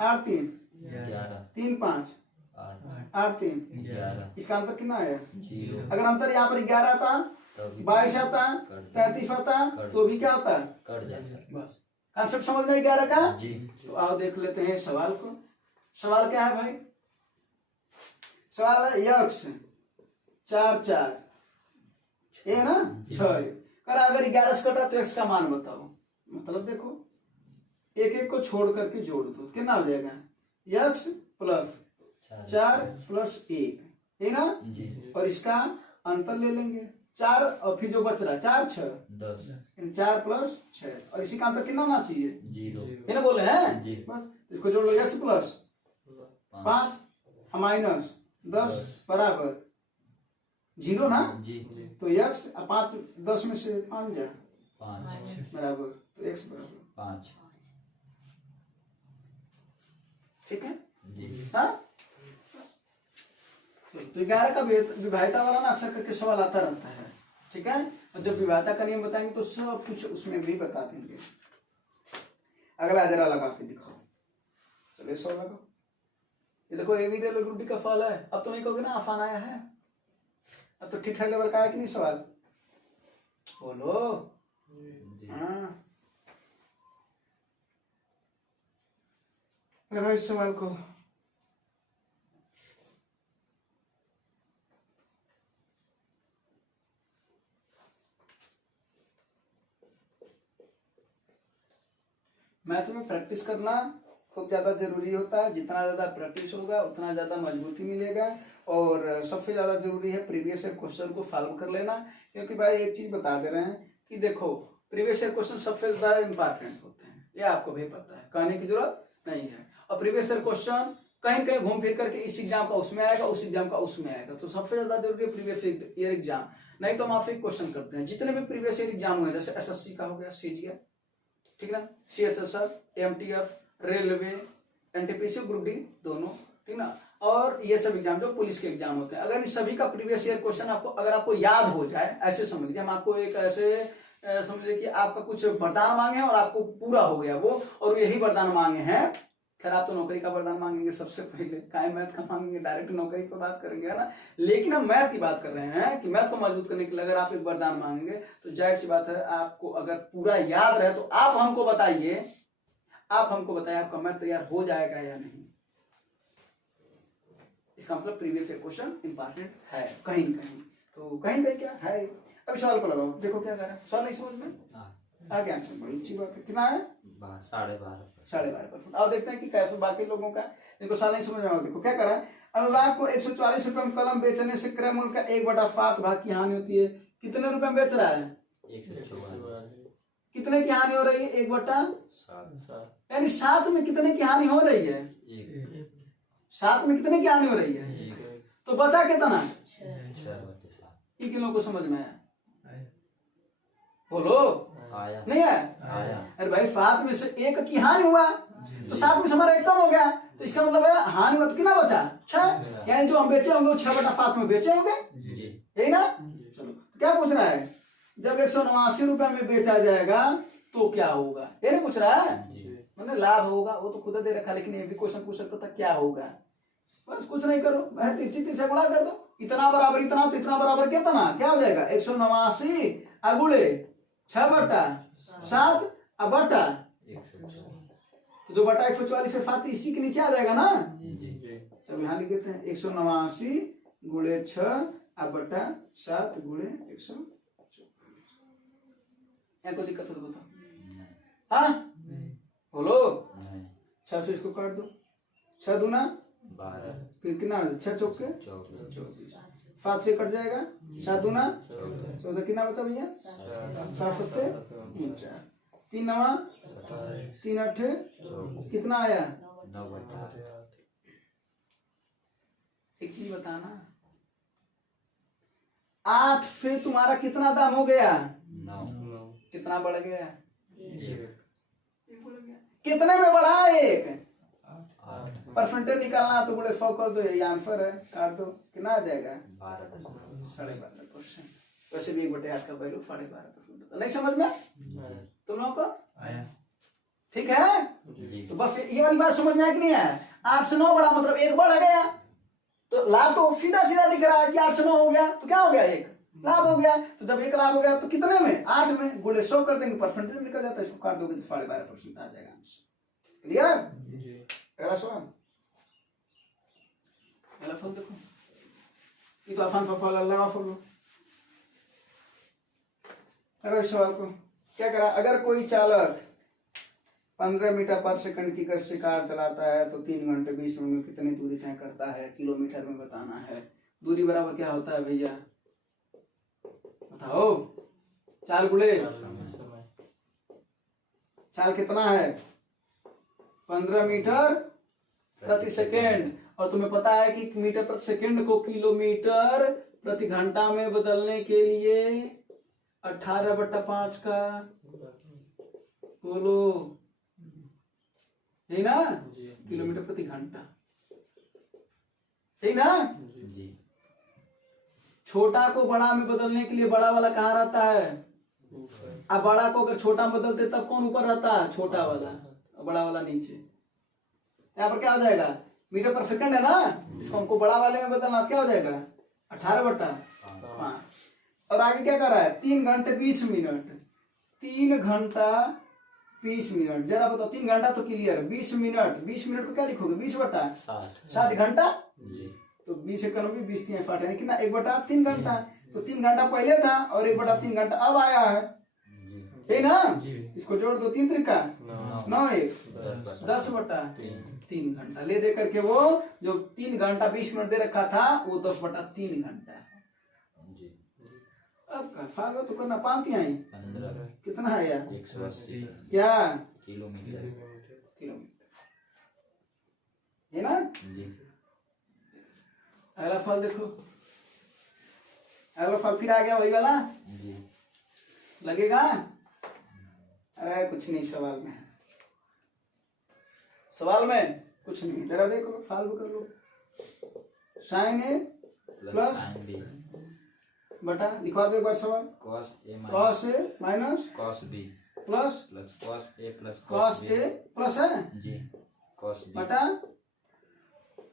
8, 3, 3, 5, 8, 3, 11। इसका अंतर कितना आया? 0। अगर अंतर यहाँ पर 11 आता, 22 आता, 33 आता, तो भी क्या होता? कट जाता। बस कॉन्सेप्ट समझ में 11 का जी। तो आओ देख लेते हैं सवाल को। सवाल क्या है भाई? सवाल है यक्स 4, 4 ये ना 6। अगर 11 से कटा तो एक्स का मान बताओ। मतलब देखो एक एक को छोड़ करके जोड़ दो, कितना हो जाएगा? यक्स प्लस 4 प्लस 1 है ना, जी और इसका अंतर ले लेंगे 4 और फिर जो बच रहा है 4 6 10 4 प्लस 6 और इसी का अंतर कितना आना चाहिए 0 है ना, बोले हैं जी बस। तो इसको जोड़ लो x प्लस 5 माइनस 10 बराबर 0 ना, जी तो x 5 10 में से 5 जा 5 बराबर, तो x बराबर 5 ठीक है। जी हाँ तो 11 का विभाज्यता वाला ना अक्सर करके सवाल आता रहता है, ठीक है। और जब विभाज्यता का नियम बताएंगे तो सब कुछ उसमें भी बता देंगे। अगला जरा लगा के दिखाओ, चलिए सवाल लगाओ। ये देखो A B rail group D का फल है। अब तो नहीं कहोगे ना आसान आया है, अब तो ठीक ठाक लेवल का है कि नहीं सवाल, बोलो। हाँ लगाओ इस सवाल को। मैथ में प्रैक्टिस करना खूब ज्यादा जरूरी होता है। जितना ज्यादा प्रैक्टिस होगा उतना ज्यादा मजबूती मिलेगा। और सबसे ज्यादा जरूरी है प्रीवियस ईयर क्वेश्चन को फॉलो कर लेना, क्योंकि भाई एक चीज बता दे रहे हैं कि देखो प्रीवियस ईयर क्वेश्चन सबसे ज्यादा इंपॉर्टेंट होते हैं, ये आपको भी पता है, कहने की जरूरत नहीं है। और प्रीवियस ईयर क्वेश्चन कहीं कहीं घूम फिर करके इस एग्जाम का उसमें आएगा, उस एग्जाम का उसमें आएगा, तो सबसे ज्यादा जरूरी है प्रीवियस ईयर एग्जाम। नहीं तो हम आप एक क्वेश्चन करते हैं जितने भी प्रीवियस ईयर एग्जाम हुए, जैसे एसएससी का हो गया, सीजीएल, ठीक है ना, CHSL, MTF, railway, NTPC, group D दोनों, ठीक ना, और ये सब एग्जाम जो पुलिस के एग्जाम होते हैं, अगर इन सभी का प्रीवियस ईयर क्वेश्चन आपको अगर आपको याद हो जाए, ऐसे समझ लीजिए हम आपको एक ऐसे समझ लीजिए कि आपका कुछ वरदान मांगे हैं और आपको पूरा हो गया वो, और यही वरदान मांगे हैं। खैर आप तो नौकरी का वरदान मांगेंगे सबसे पहले, काहे मैथ का मांगेंगे, डायरेक्ट नौकरी की बात करेंगे, है ना। लेकिन हम मैथ की बात कर रहे हैं कि मैथ को मजबूत करने के लिए अगर आप एक वरदान मांगेंगे तो जाहिर सी बात है आपको अगर पूरा याद रहे तो आप हमको बताइए, आपका मैथ तैयार हो जाएगा या नहीं। इसका मतलब प्रीवियस ईयर क्वेश्चन इंपॉर्टेंट है कहीं न कहीं, तो कहीं कहीं क्या है। अब सवाल को लगाओ, देखो क्या कर रहा है, सवाल नहीं समझ में आ गया, आंसर बड़ी अच्छी बात है। कितना है 12.5%। अब देखते हैं कि कैसे बाकी लोगों का, इनको सवाल नहीं समझ में आया। देखो क्या कर रहा है, अनुराग को 140 रुपए में कलम बेचने से क्रय मूल्य का 1/7 भाग की हानि होती है। कितने रुपए में बेच रहा है, 144 कितने की हानि हो रही है, 1/7, यानी 7 में कितने की हानि हो रही है, 7 में कितने की हानि हो रही है, तो बचा कितना, 6। किन लोगों को समझ में आया, बोलो। आया नहीं है, अरे भाई 7 में से 1 की हानि हुआ तो 7 में से हमारा 1 कम हो गया, तो इसका मतलब है हानि हुआ तो कितना बचा, 6, यानी जो हम बेचे होंगे वो 6/7 में बेचे होंगे, यही ना। चलो क्या पूछ रहा है, जब 189 रुपए में बेचा जाएगा तो क्या होगा, ये नहीं पूछ रहा है, मतलब लाभ होगा, वो तो खुद दे रखा, लेकिन ये भी क्वेश्चन पूछ सकता था क्या होगा। बस कुछ नहीं करो, मैं 3 गुणा कर दो, इतना बराबर इतना तो इतना बराबर कितना, क्या हो जाएगा 189 अगुड़े 6/7 बटा, तो जो बटा 144 है फाती इसी के नीचे आ जाएगा ना। चलो यहाँ लिख देते हैं 189 गुणे 6 बटा 7 गुणे 144। यहाँ कोई दिक्कत हो तो बताओ, हाँ बोलो। 6 से इसको काट दो, 6 दूना 12, फिर कितना 6 चौके 24, 7 से कट जाएगा, 7 दूना 14, कितना बचा भैया 7 सत्ते 49, 3 9 3 8 कितना आया 9/8। एक चीज बताना, 8 से तुम्हारा कितना दाम हो गया, 9, कितना बढ़ गया, 1 बढ़ गया, कितने में बढ़ा 1, 8, परसेंटेज निकालना तो बोले 100 कर दो, ये आंसर है, काट दो, कितना आ जाएगा 12.5%। वैसे भी 1/8 का वैल्यू 12.5%। नहीं समझ में तुम लोगों को आया, ठीक है। तो बस ये वाली बात समझ में आया कि नहीं आया, 8 से 9 बढ़ा मतलब 1 बढ़ गया, तो लाभ तो सीधा सीधा दिख रहा है कि 8 से 9 हो गया तो क्या हो गया 1 लाभ हो गया। तो जब 1 लाभ हो गया तो कितने में 8 में गुणे 100 कर देंगे, परसेंटेज निकल जाता है, इसको काट दोगे तो 12.5% आ जाएगा आंसर। क्लियर। पहला सवाल, पहला फल देखो, ये तो आसान फल लगा फल इस सवाल को क्या करा, अगर कोई चालक 15 मीटर पर सेकंड की गति से कार चलाता है तो 3 घंटे 20 मिनट में कितनी दूरी तय करता है, किलोमीटर में बताना है। दूरी बराबर क्या होता है भैया, बताओ। चाल गुड़े चाल कितना है, 15 मीटर प्रति सेकेंड, और तुम्हें पता है कि मीटर प्रति सेकेंड को किलोमीटर प्रति घंटा में बदलने के लिए 18/5 का बोलो, यही ना, किलोमीटर प्रति घंटा, यही ना। जी। छोटा को बड़ा में बदलने के लिए बड़ा वाला कहाँ रहता है, अब बड़ा को अगर छोटा में बदलते तब कौन ऊपर रहता है, छोटा वाला, बड़ा वाला नीचे। यहाँ पर क्या हो जाएगा, मीटर पर सेकंड है ना, इसको हमको बड़ा वाले में बदलना, क्या हो जाएगा 18/5। और आगे क्या कर रहा है, 3 घंटे 20 मिनट, 3 घंटा 20 मिनट। जरा बताओ, 3 घंटा तो क्लियर है, 20 मिनट, 20 मिनट को क्या लिखोगे, 20/60 घंटा। तो 20 इकोनॉमी 20 3 60 है कितना, 1/3 घंटा। तो 3 घंटा पहले था और 1/3 घंटा अब आया है, है ना। इसको जोड़ दो, 3 त्रिका 9 1 10/3 घंटा ले दे करके वो जो 3 घंटा 20 मिनट दे रखा था वो 10/3 घंटा है। अब फार्मूला तो करना पाती आई, कितना है यार, 180 क्या किलोमीटर है ना। जी। अगला फल देखो, अगला फल फिर आ गया वही वाला जी। लगेगा। अरे कुछ नहीं, सवाल में कुछ नहीं, जरा देखो सॉल्व कर लो। साइन ए प्लस बटा, लिखवा दो एक बार सवाल, cos A minus cos B plus cos A plus cos A plus है जी, कॉस बी बटा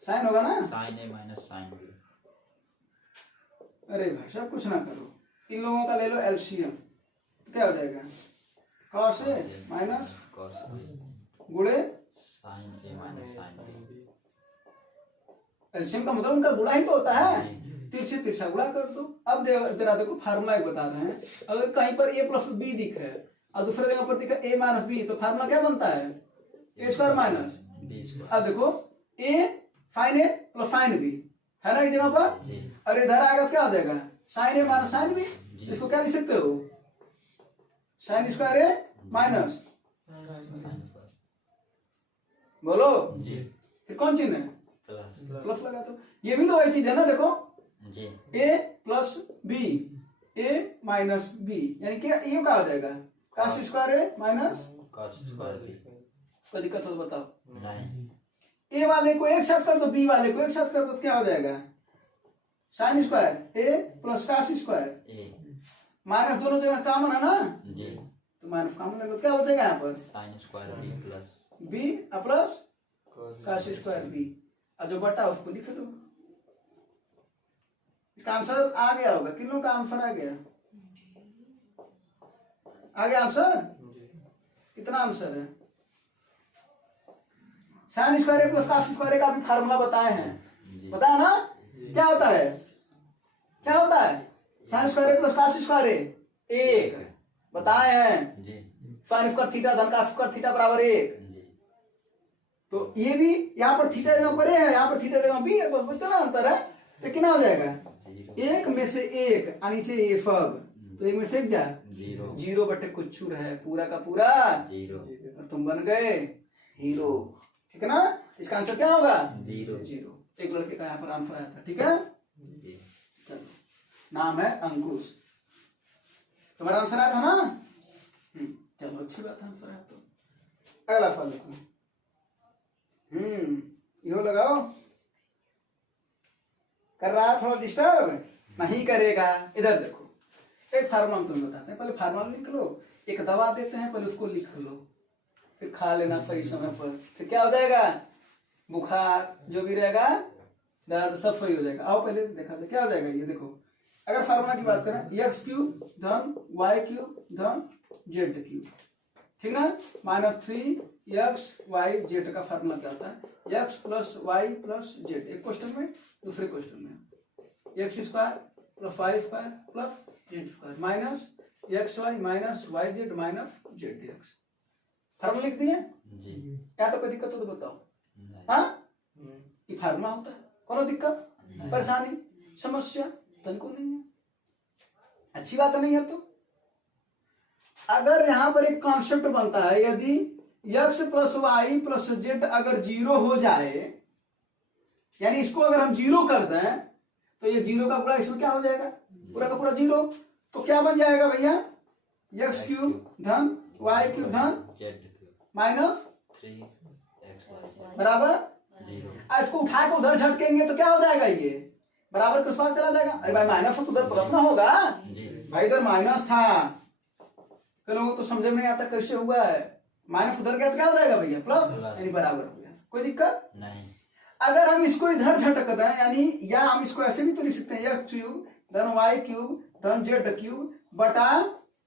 साइन होगा ना, sine A minus sine B. अरे भाई साहब कुछ ना करो, इन लोगों का ले लो एलसीएम, क्या हो जाएगा, कॉस ए माइनस कॉस गुणे sign A minus sine B. LCM का मतलब उनका गुणा ही तो होता है, तिरछे तिरछा गुणा कर दो। अब जरा देखो फार्मूला एक बता रहे हैं, अगर कहीं पर a प्लस बी दिख है और दूसरे जगह पर दिखा a माइनस बी, तो फार्मूला क्या बनता है, a square minus B square. अब देखो a फाइन ए प्लस फाइन बी है ना एक जगह पर, और इधर आएगा तो क्या हो जाएगा, sign A minus sine B. इसको क्या लिख सकते हो, साइन स्क्वायर ए माइनस, बोलो जी। फिर कौन चिन्ह है, प्लस लगा दो। ये भी तो वही चीज है ना, देखो जी। a plus B, a minus B, यानी कि ये क्या हो जाएगा, cos square A minus cos square B. कोई दिक्कत हो तो बताओ। नहीं, a वाले को एक साथ कर दो, b वाले को एक साथ कर दो, तो क्या हो जाएगा, sine square A plus cos square A minus, दोनों जगह कॉमन है ना, जी। तो माइनस कॉमन लगे तो क्या बचेगा यहाँ पर, sine square B plus B plus cos square B, और जो बटा उसको लिख दो। इसका आंसर आ गया होगा, कितनों का आंसर आ गया, आंसर कितना आंसर है, sine square plus cos square का भी फार्मूला बताए हैं, बताया ना, क्या होता है, sine square plus cos square एक बताए हैं जी। साइन स्क्वायर थीटा धन कॉस स्क्वायर थीटा बराबर 1। तो ये भी यहाँ पर थीटा जगह पर है, यहाँ पर थीटा जगह भी है, बस इतना अंतर है, तो कितना हो जाएगा, एक में से एक और नीचे ये सब, तो एक में से एक जा जीरो बटे कुछ है, पूरा का पूरा जीरो, और तुम बन गए हीरो, ठीक है ना। इसका आंसर क्या होगा, जीरो। एक लड़के का यहाँ पर आंसर आया था, ठीक है। चलो, नाम है अंकुश, तुम्हारा आंसर आया था ना, चलो अच्छी बात है, आंसर आया तो। अगला फल देखो, यो लगाओ, कर रहा थोड़ा डिस्टर्ब नहीं करेगा। इधर देखो, एक फार्मूला हम तुम्हें बताते हैं, पहले फार्मूला लिख लो, एक दवा देते हैं, पहले उसको लिख लो, फिर खा लेना सही समय पर, फिर क्या हो जाएगा, बुखार जो भी रहेगा, दर्द सब सही हो जाएगा। आओ पहले देखा था क्या हो जाएगा, ये देखो, अगर फार्मूला की बात करें, एक्स क्यूब धन वाई क्यूब धन जेड क्यूब, ठीक ना, -3 एक्स वाई जेड का फार्मूला क्या होता है, x plus y plus z, एक क्वेश्चन में, दूसरे क्वेश्चन में x square plus y square plus z square minus x y minus y z minus z x, formula लिख दिए? जी या तो कोई दिक्कत हो तो बताओ। नहीं हाँ, ये फार्मूला होता है, कोनो दिक्कत नहीं। परेशानी समस्या तनको नहीं है, अच्छी बात नहीं है। तो अगर यहां पर एक कॉन्सेप्ट बनता है, यदि x plus y plus z अगर 0 हो जाए, यानी इसको अगर हम 0 कर दें तो ये 0 का पूरा इसमें क्या हो जाएगा, पूरा का पूरा 0। तो क्या बन जाएगा भैया, एक्स क्यूब धन वाई क्यूब धन जेड क्यूब माइनस 3xy बराबर 0। अब इसको उठा के उधर झटकेंगे तो क्या हो जाएगा, ये बराबर किस बार चला जाएगा। अरे भाई माइनस तो उधर प्लस ना होगा जी भाई, इधर माइनस था, कई लोगों को तो समझ में नहीं आता कैसे हुआ है, माइनस उधर गया तो क्या हो जाएगा भैया, प्लस, यानी बराबर हो गया, कोई दिक्कत नहीं। अगर हम इसको इधर झटक दें, यानी या हम इसको ऐसे भी तो लिख सकते हैं, एक्स क्यूब धन वाई क्यूब धन जेड क्यूब बटा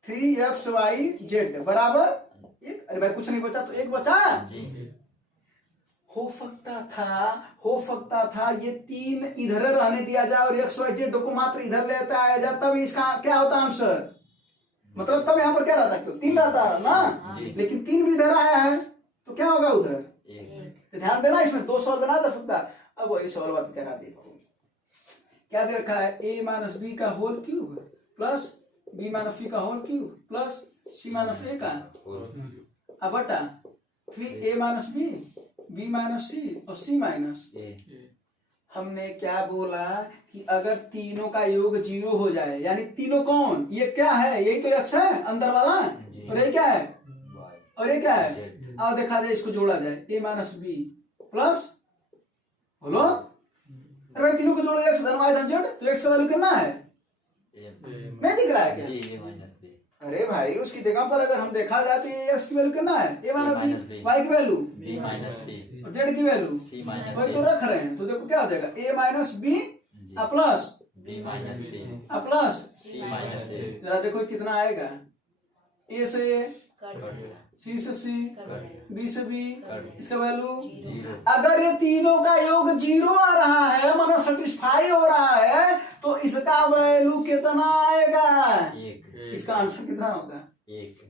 3xy बराबर 1। अरे भाई कुछ नहीं बचा तो 1 बचा। जी हो सकता था ये 3 इधर रहने दिया जाए और एक्स वाई जेड को मात्र इधर लेता आया जाए, तब इसका क्या होता आंसर, मतलब तब यहाँ पर क्या रहता, क्यों 3 रहता है ना, जी। लेकिन 3 भी इधर आया है तो क्या होगा उधर। एक तो ध्यान देना, इसमें 2 सवाल बना जा सकता है। अब वही सवाल बात कह रहा, देखो क्या दे रखा है, a माइनस बी का whole cube plus b minus C का whole cube plus c minus a का अब बटा 3a माइनस b माइनस सी और c माइनस ए। हमने क्या बोला कि अगर तीनों का योग 0 हो जाए, यानी तीनों कौन, ये क्या है, यही तो x है अंदर वाला, जी। और ये क्या है, वाई और ये क्या है, जेड। आओ देखा जाए, इसको जोड़ा जाए a माइनस बी प्लस, बोलो, अरे भाई तीनों को जोड़ो, x धन y धन जेड, तो x का वैल्यू कितना है, ए नहीं दिख रहा है क्या। जी ए माइनस बी अरे भाई उसकी जगह पर अगर हम देखा जाए तो ये x की वैल्यू कितना है, a माइनस बी, y की वैल्यू बी माइनस सी और z की वैल्यू सी माइनस वही तो रख रहे हैं। तो देखो क्या हो जाएगा, a माइनस बी जी plus B minus C plus C minus A जरा देखो कितना आएगा, a से a, कट गया c से c, b से b, इसका वैल्यू। 0। अगर ये तीनों का योग 0 आ रहा है, मानो सेटिस्फाई हो रहा है, तो इसका वैल्यू कितना आएगा, एक इसका आंसर कितना होगा, एक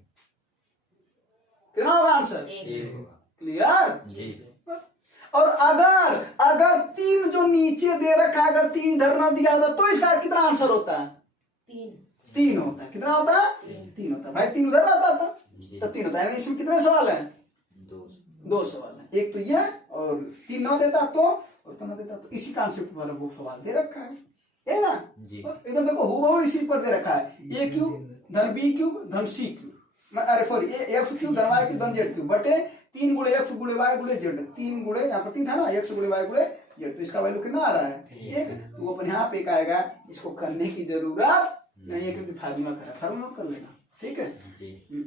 कितना होगा आंसर, एक होगा। क्लियर। जी और अगर अगर 3 जो नीचे दे रखा है, अगर 3 इधर ना दिया होता तो इसका कितना आंसर होता है, 3 होता है, कितना होता है, 3 होता है भाई, 3 उधर रहता था जी तो 3 होता है। यानी इसमें कितने सवाल हैं, दो 2 सवाल हैं, एक तो ये और 3 ना देता तो, और तो ना देता तो, इसी कॉन्सेप्ट पर वो सवाल दे रखा है ना। जी एकदम देखो हूबहू इसी पर दे रखा है, a क्यूब धन b क्यूब धन c क्यूब, अरे सॉरी एक्स क्यूब धन y क्यूब धन z क्यूब बटे 3 गुणे x गुणे y गुणे z, 3 गुणे यहाँ पर 3 था ना, x गुणे y गुणे z, तो इसका वैल्यू कितना आ रहा है 1। तो वो अपन यहाँ पे एक आएगा, इसको करने की जरूरत नहीं है क्योंकि फार्मूला करा, फार्मूला कर लेना, ठीक है। जी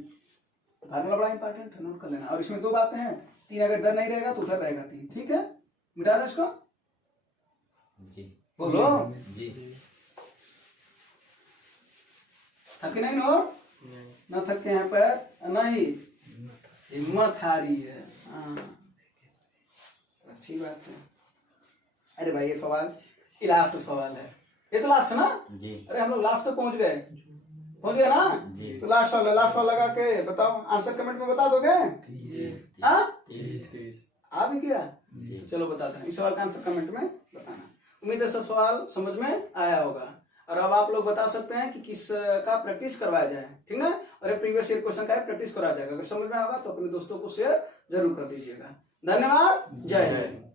फार्मूला बड़ा इंपॉर्टेंट है, नोट कर लेना। और इसमें 2 बातें हैं, 3 अगर इधर नहीं रहेगा तो उधर रहेगा 3, ठीक है, मिटा दो इसको, जी बोलो जी थके नहीं हो, न थके हैं पर नहीं हिम्मत हारी है, हाँ अच्छी बात है। अरे भाई ये सवाल ये लास्ट सवाल है, ये तो लास्ट है ना, जी अरे हम लोग लास्ट तक पहुंच गए ना, जी। तो लास्ट सवाल लगा के बताओ, आंसर कमेंट में बता दोगे, हाँ आ भी गया, जी तो चलो बताते हैं, इस सवाल का आंसर कमेंट में बताना। उम्मीद है सब सवाल समझ में आया होगा, और अब आप लोग बता सकते हैं कि किस का प्रैक्टिस करवाया जाए, ठीक ना, और ये प्रीवियस ईयर क्वेश्चन का प्रैक्टिस कराया जाएगा। अगर समझ में आएगा तो अपने दोस्तों को शेयर जरूर कर दीजिएगा। धन्यवाद, जय हिंद।